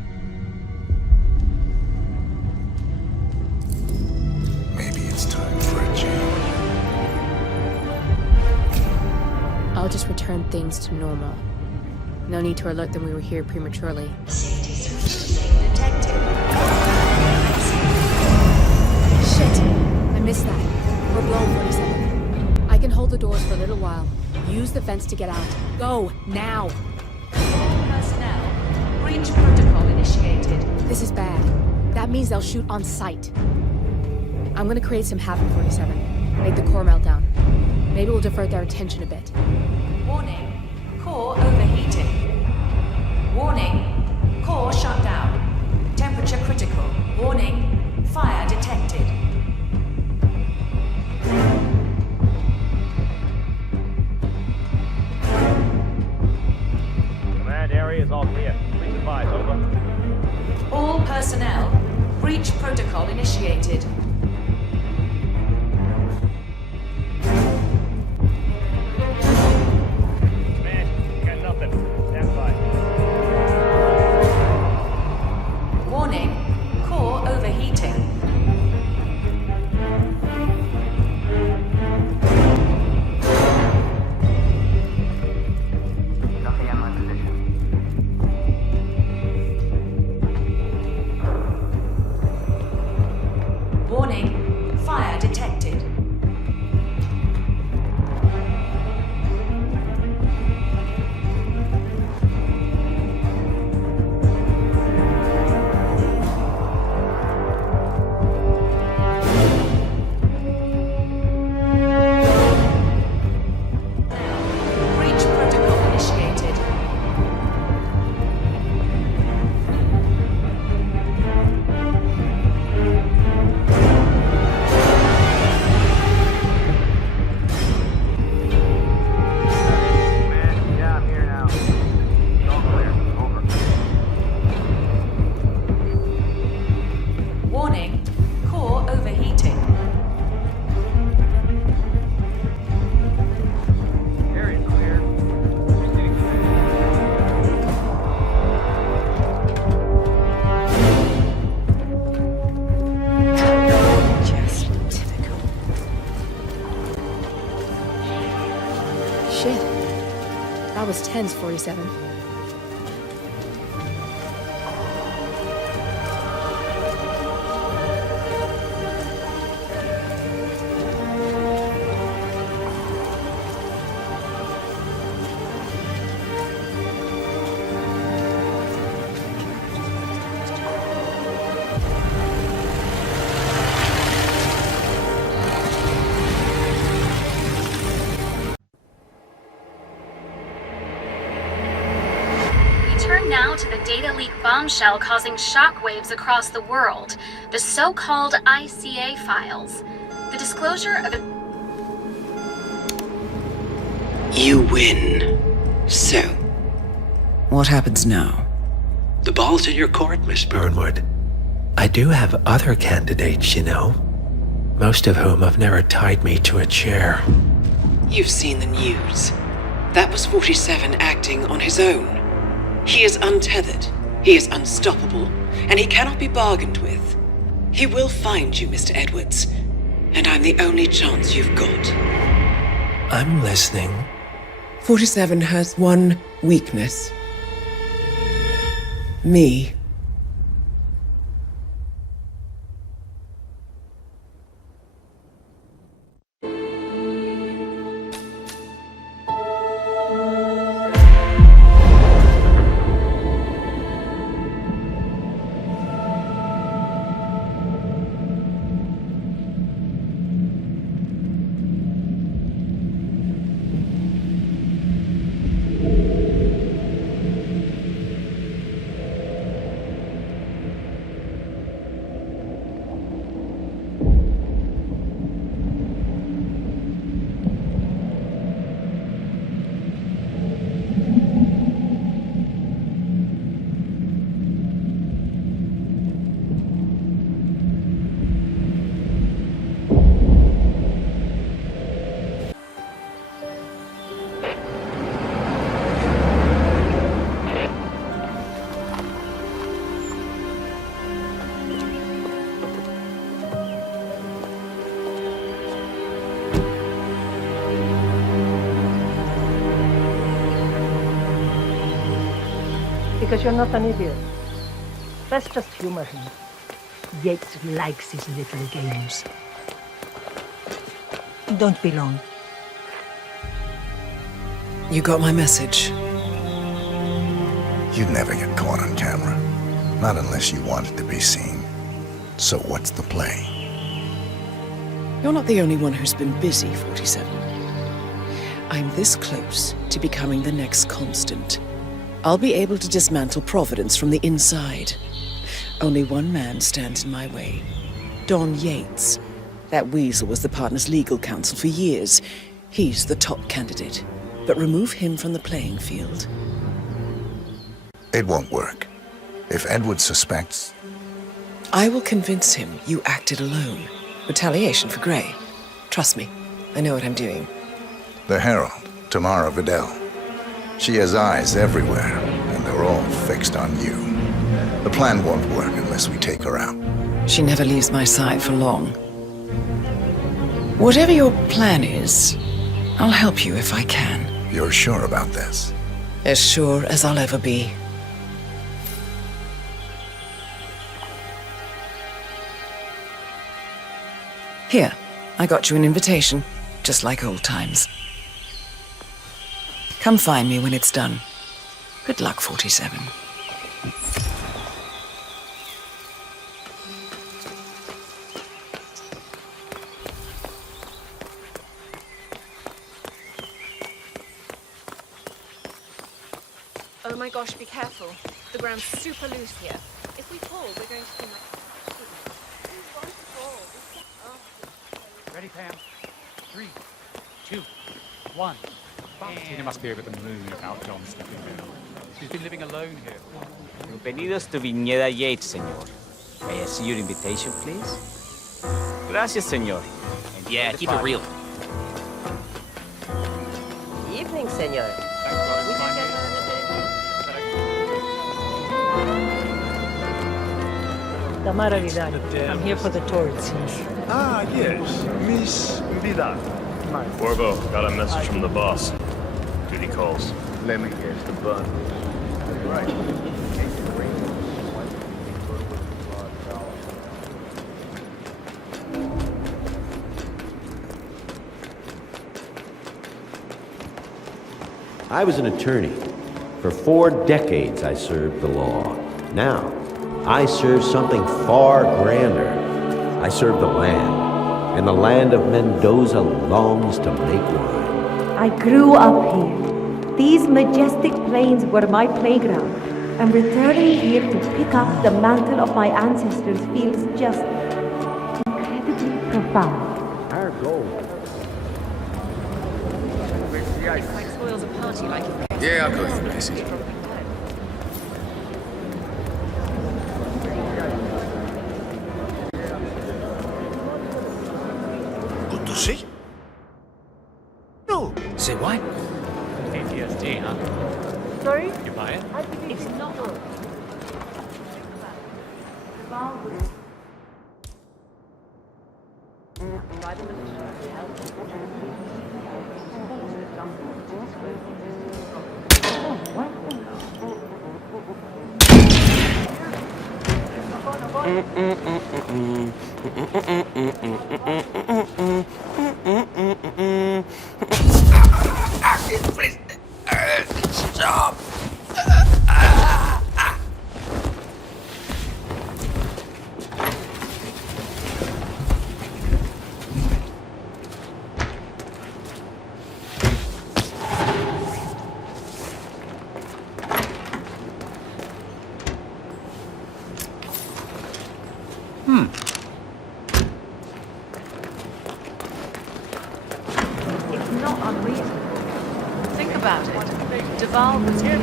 Maybe it's time for a change. I'll just return things to normal. No need to alert them we were here prematurely. Shit! I missed that. We're blown 47. I can hold the doors for a little while. Use the fence to get out. Go, now! Personnel, breach protocol initiated. This is bad. That means they'll shoot on sight. I'm gonna create some havoc, 47. Make the core melt down. Maybe we'll divert their attention a bit. Warning, core overheating. Warning, core shut down. Temperature critical. Warning, fire detected. Command area is all clear. Please advise, over. All personnel, breach protocol initiated. Man, got nothing. Stand by. Warning, core overheating. Nothing in my position. Warning, fire detected. Breach protocol initiated. Yeah, I'm here now. All clear. Over. Warning, core overheating. Area clear. Proceeding to Just typical. Shit. That was tense, 47. We turn now to the data leak bombshell causing shockwaves across the world, the so-called ICA files. The disclosure of a You win. So, What happens now? the ball's in your court, Miss Burnwood. I do have other candidates, you know. Most of whom have never tied me to a chair. You've seen the news. That was 47 acting on his own. He is untethered, he is unstoppable, and he cannot be bargained with. He will find you, Mr. Edwards, and I'm the only chance you've got. I'm listening. 47 has one weakness. Me. Because you're not an idiot. Let's just humor him. Yates likes his little games. Don't be long. You got my message. You'd never get caught on camera. Not unless you wanted to be seen. So what's the play? You're not the only one who's been busy, 47. I'm this close to becoming the next Constant. I'll be able to dismantle Providence from the inside. Only one man stands in my way. Don Yates. That weasel was the partner's legal counsel for years. He's the top candidate. But remove him from the playing field. It won't work. If Edward suspects... I will convince him you acted alone. Retaliation for Gray. Trust me, I know what I'm doing. The Herald, Tamara Vidal. She has eyes everywhere, and they're all fixed on you. The plan won't work unless we take her out. She never leaves my side for long. Whatever your plan is, I'll help you if I can. You're sure about this? As sure as I'll ever be. Here, I got you an invitation, just like old times. Come find me when it's done. Good luck, 47. Oh my gosh, be careful. The ground's super loose here. If we fall, we're going to seem like... Ready, Pam? 3, 2, 1. Tina must be over the moon about John stepping in. She's been living alone here. Bienvenidos to Viñeda Yates, señor. May I see your invitation, please? Gracias, señor. And yeah, keep it real. Evening, senor. Tamara Vidal. I'm here for the tourists. Ah, yes. Miss Vidal. Corvo, got a message from the boss. Duty calls. Let me guess, the bun. Right. I was an attorney. For 4 decades I served the law. Now, I serve something far grander. I serve the land, and the land of Mendoza longs to make wine. I grew up here. These majestic plains were my playground, and returning here to pick up the mantle of my ancestors feels just incredibly profound. Our goal. Like spoils a party, like it. Yeah, I'll go with the message. See? No. Say what? PTSD, huh? Sorry? You buy it? It's not good. Stop! It's not unreasonable. Think about it. Duval was here.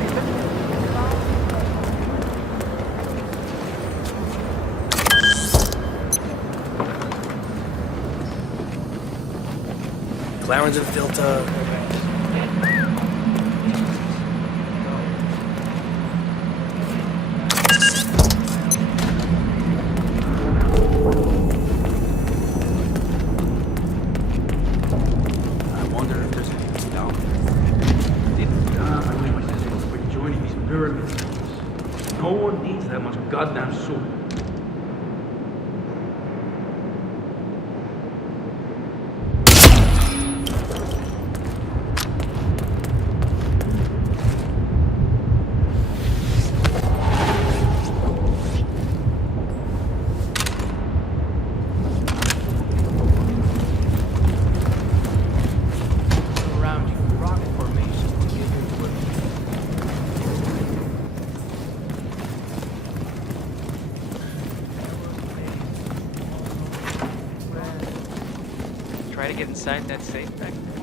Clarence and filter. No one needs that much goddamn soup. get inside that safe back there?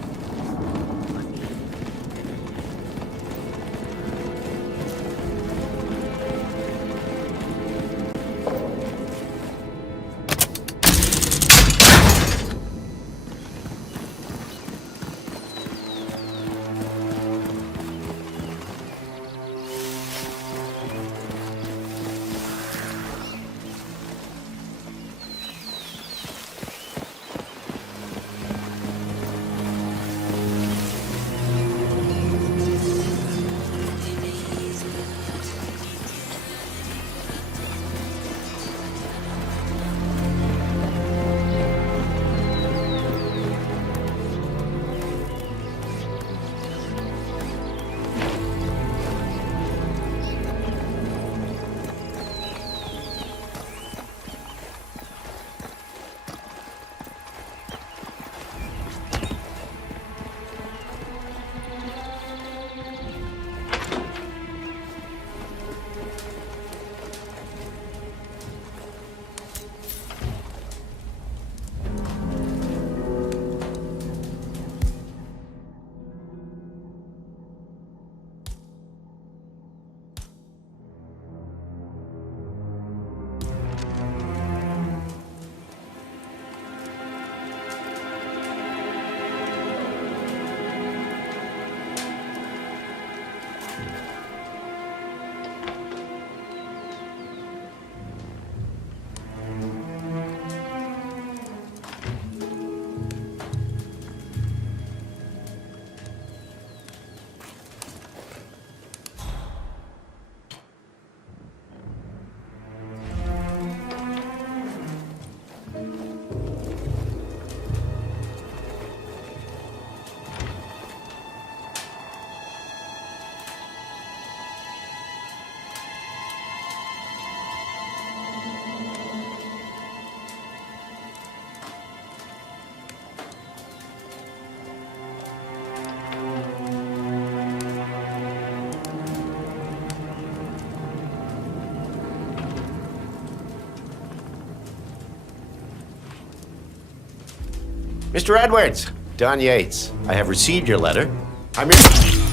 Mr. Edwards, Don Yates. I have received your letter. I'm here.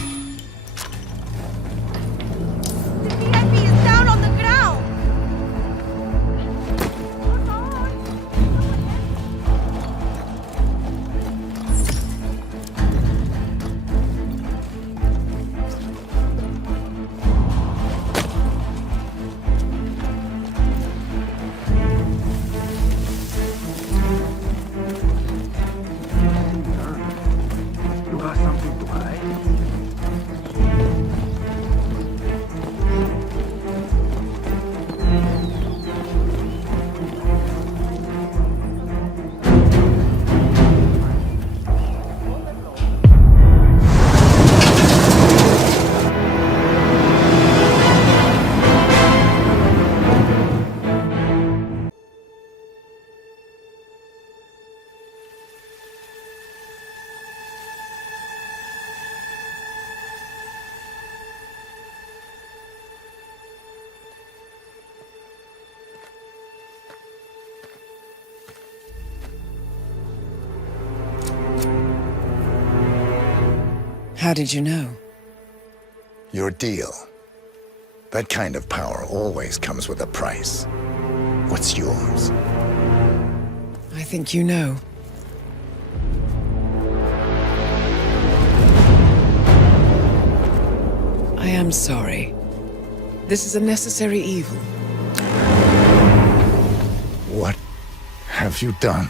How did you know? Your deal. That kind of power always comes with a price. What's yours? I think you know. I am sorry. This is a necessary evil. What have you done?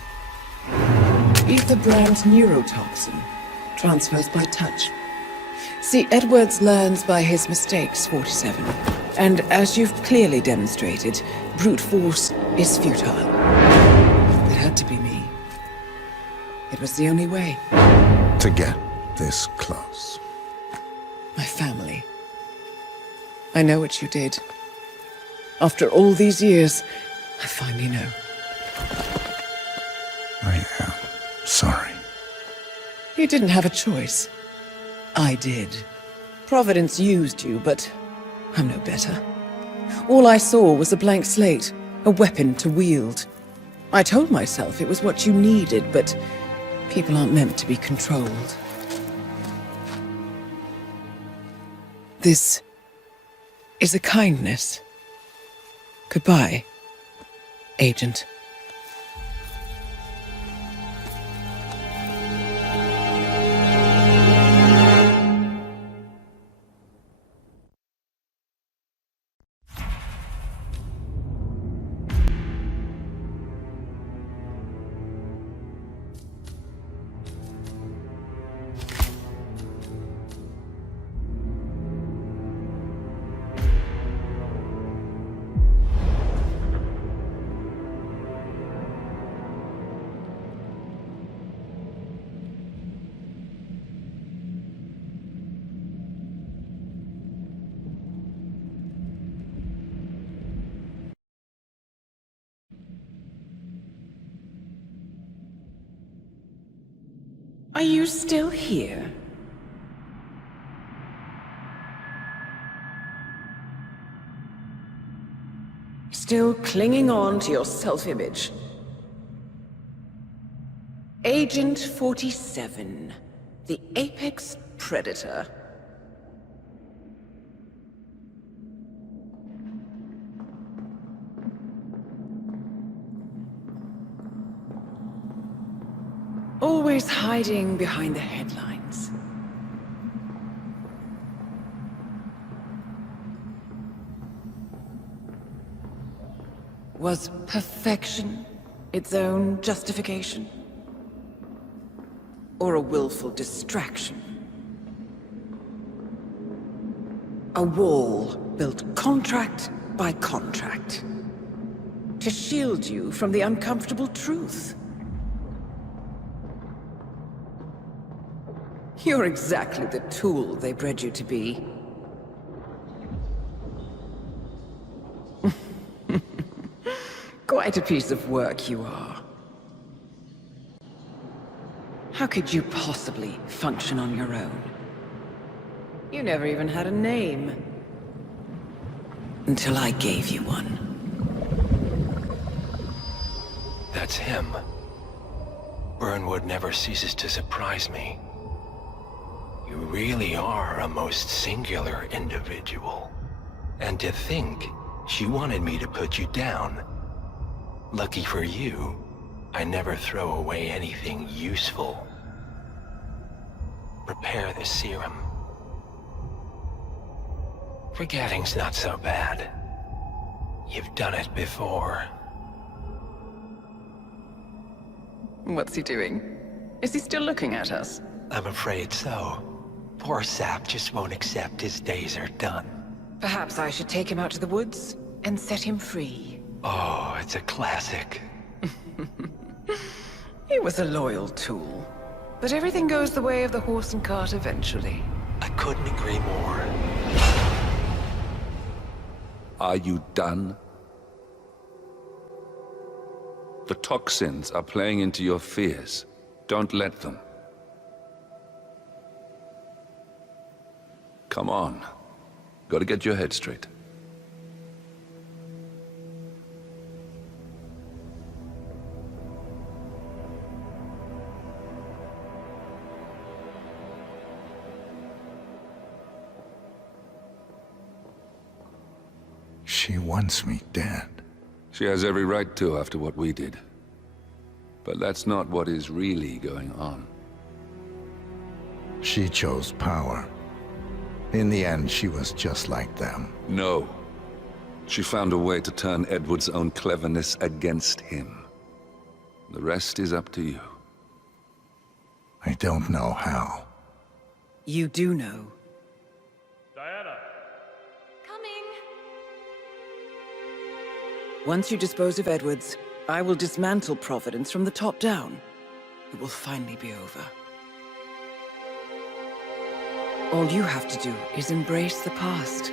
Ether brand neurotoxin transfers by touch. See, Edwards learns by his mistakes, 47. And as you've clearly demonstrated, brute force is futile. It had to be me. It was the only way. To get this close. My family. I know what you did. After all these years, I finally know. I am sorry. You didn't have a choice. I did. Providence used you, but I'm no better. All I saw was a blank slate, a weapon to wield. I told myself it was what you needed, but People aren't meant to be controlled. This is a kindness. Goodbye, Agent. Are you still here? Still clinging on to your self-image? Agent 47, the apex predator. Always hiding behind the headlines. Was perfection its own justification? Or a willful distraction? A wall built contract by contract to shield you from the uncomfortable truth. You're exactly the tool they bred you to be. Quite a piece of work you are. How could you possibly function on your own? You never even had a name. Until I gave you one. That's him. Burnwood never ceases to surprise me. You really are a most singular individual. And to think she wanted me to put you down. Lucky for you, I never throw away anything useful. Prepare the serum. Forgetting's not so bad. You've done it before. What's he doing? Is he still looking at us? I'm afraid so. Poor sap just won't accept his days are done. Perhaps I should take him out to the woods and set him free. Oh, it's a classic. He was a loyal tool. But everything goes the way of the horse and cart eventually. I couldn't agree more. Are you done? The toxins are playing into your fears. Don't let them. Come on. Gotta get your head straight. She wants me dead. She has every right to after what we did. But that's not what is really going on. She chose power. In the end, she was just like them. No. She found a way to turn Edward's own cleverness against him. The rest is up to you. I don't know how. You do know. Diana! Once you dispose of Edwards, I will dismantle Providence from the top down. It will finally be over. All you have to do is embrace the past.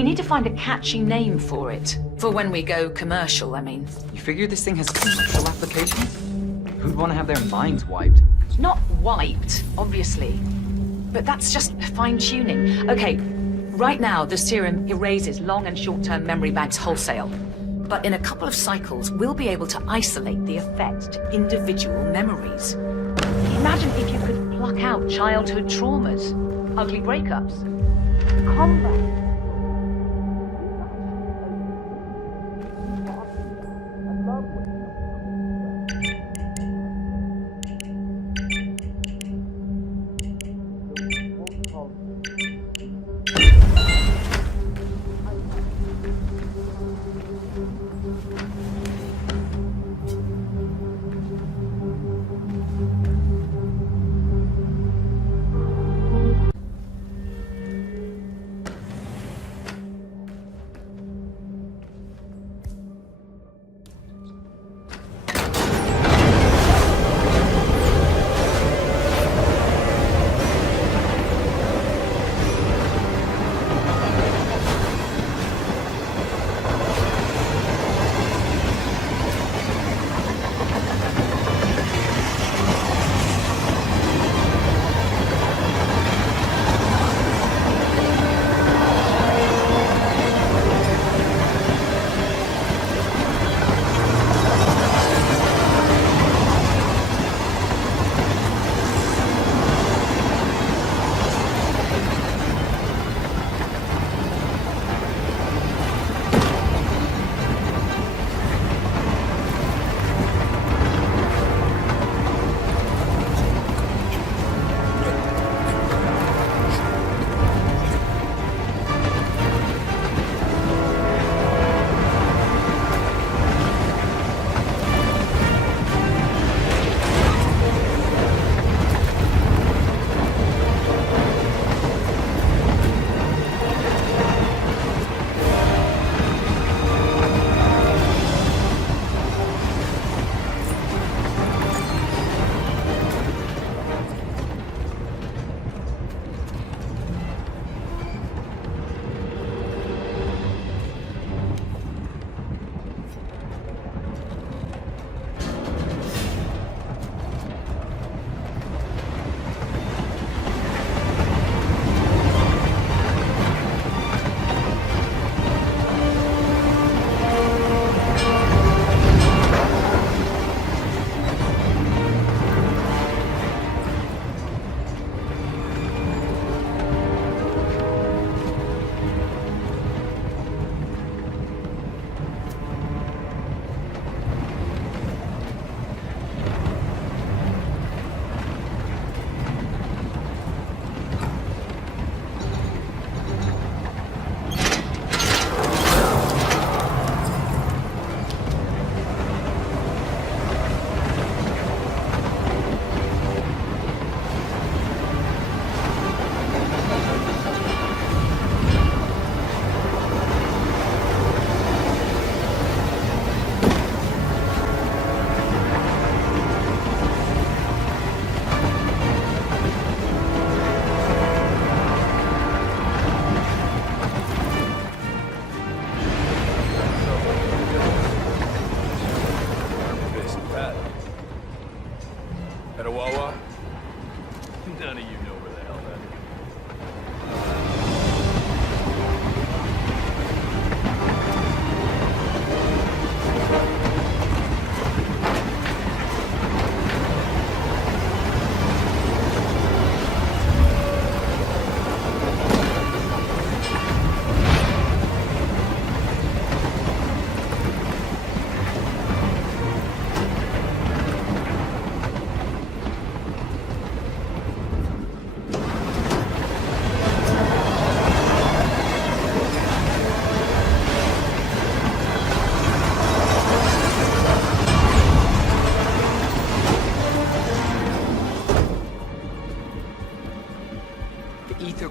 We need to find a catchy name for it. For when we go commercial, I mean. You figure this thing has commercial application? Who'd want to have their minds wiped? Not wiped, obviously. But that's just fine-tuning. Okay, right now the serum erases long and short-term memory banks wholesale. But in a couple of cycles, we'll be able to isolate the effects to individual memories. Imagine if you could pluck out childhood traumas, ugly breakups, combat.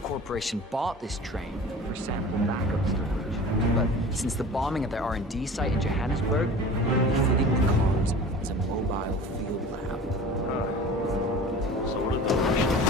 Corporation bought this train for sample backup storage. But since the bombing of their R&D site in Johannesburg, we're fitting the comms as a mobile field lab. So what did the Russians do?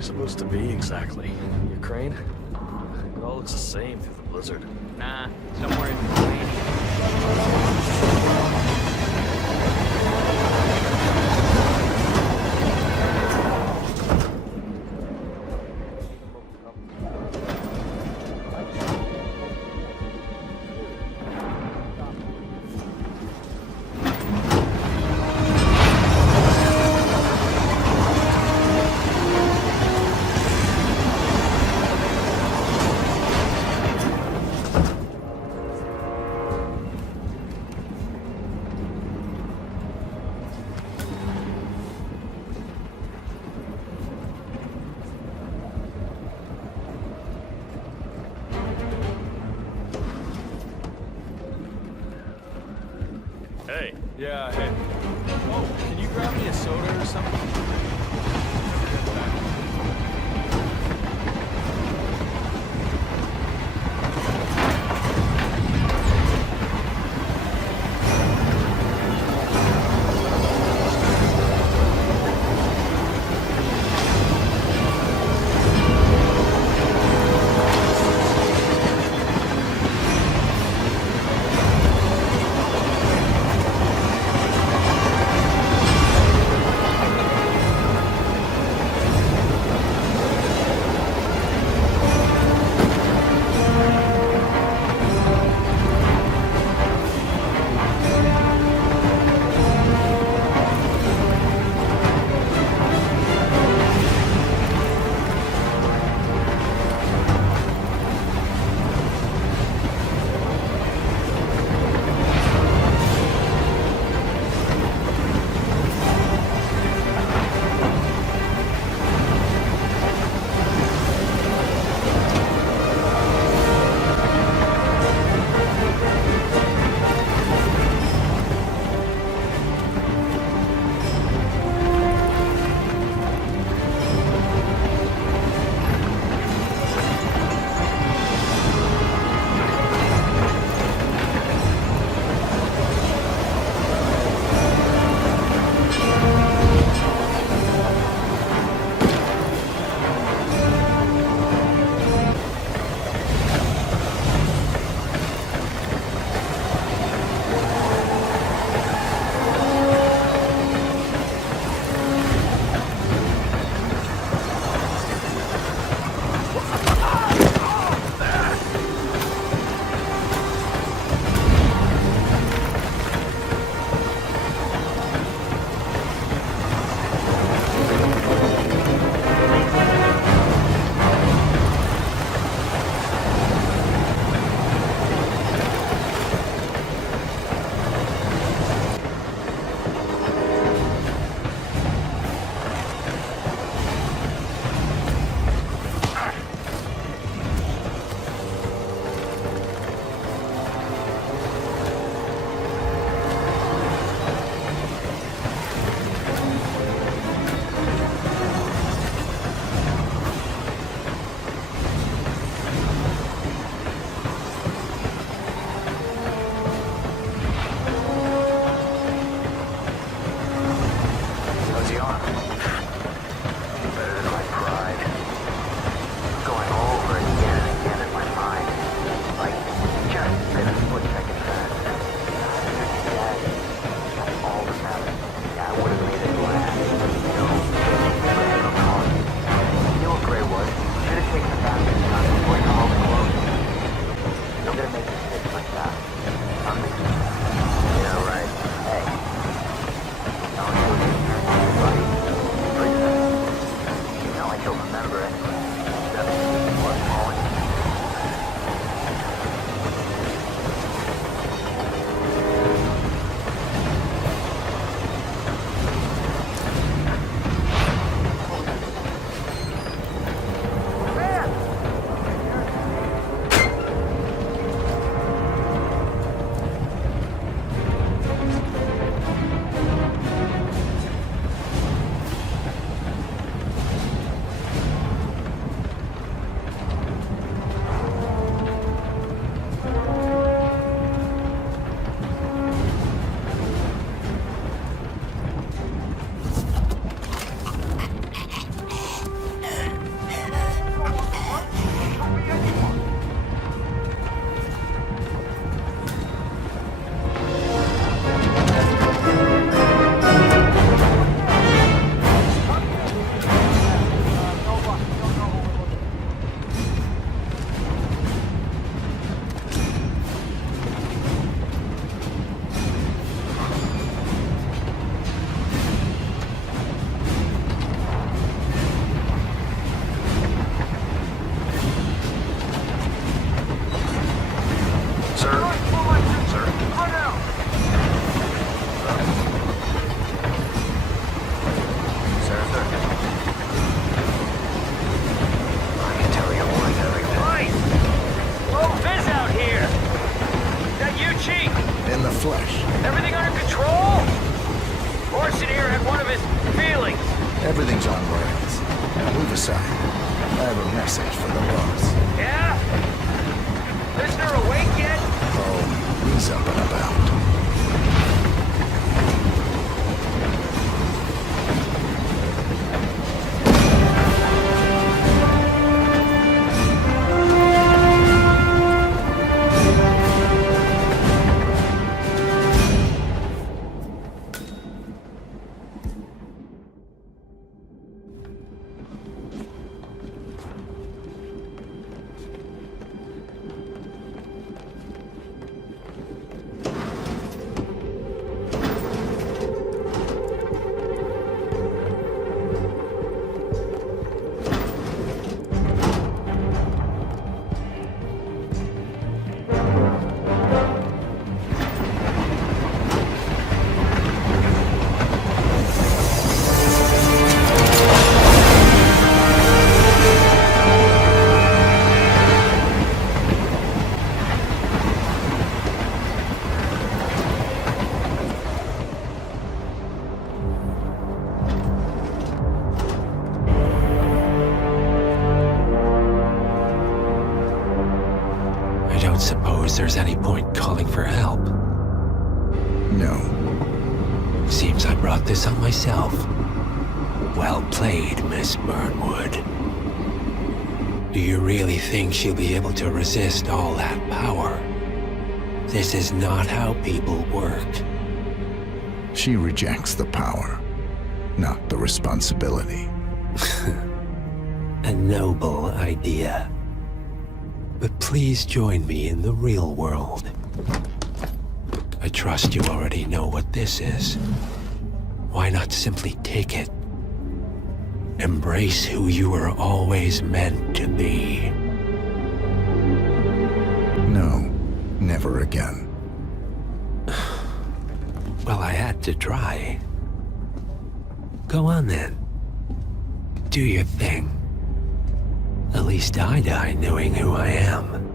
we supposed to be exactly? Ukraine? It all looks the same through the blizzard. Nah, somewhere in Romania. Everything's on rails. Move aside. I have a message for the boss. Yeah? Listener awake yet? Oh, he's up and about. Suppose there's any point calling for help? No. Seems I brought this on myself. Well played, Miss Burnwood. Do you really think she'll be able to resist all that power? This is not how people work. She rejects the power, not the responsibility. A noble idea. But please join me in the real world. I trust you already know what this is. Why not simply take it? Embrace who you were always meant to be. No, never again. Well, I had to try. Go on then. Do your thing. At least I die knowing who I am.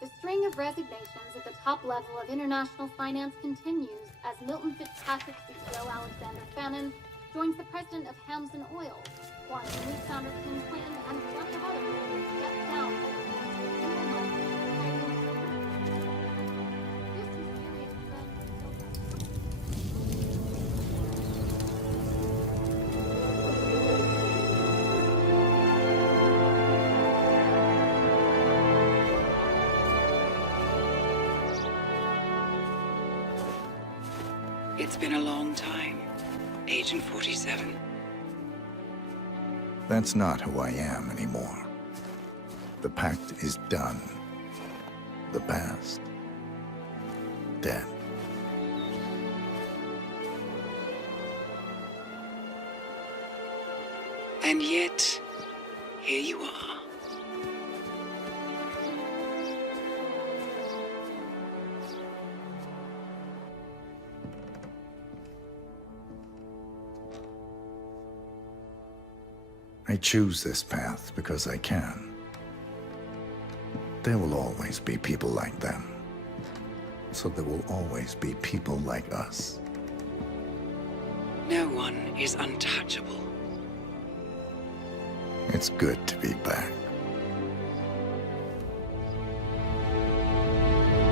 The string of resignations at the top level of international finance continues as Milton Fitzpatrick CEO Alexander Fannin joins the president of Hamson Oil, Quantum Leap founder Tim Quinn, and a bunch of others step down. It's been a long time, Agent 47. That's not who I am anymore. The pact is done. The past, dead. And yet, here you are. I choose this path because I can. There will always be people like them. So there will always be people like us. No one is untouchable. It's good to be back.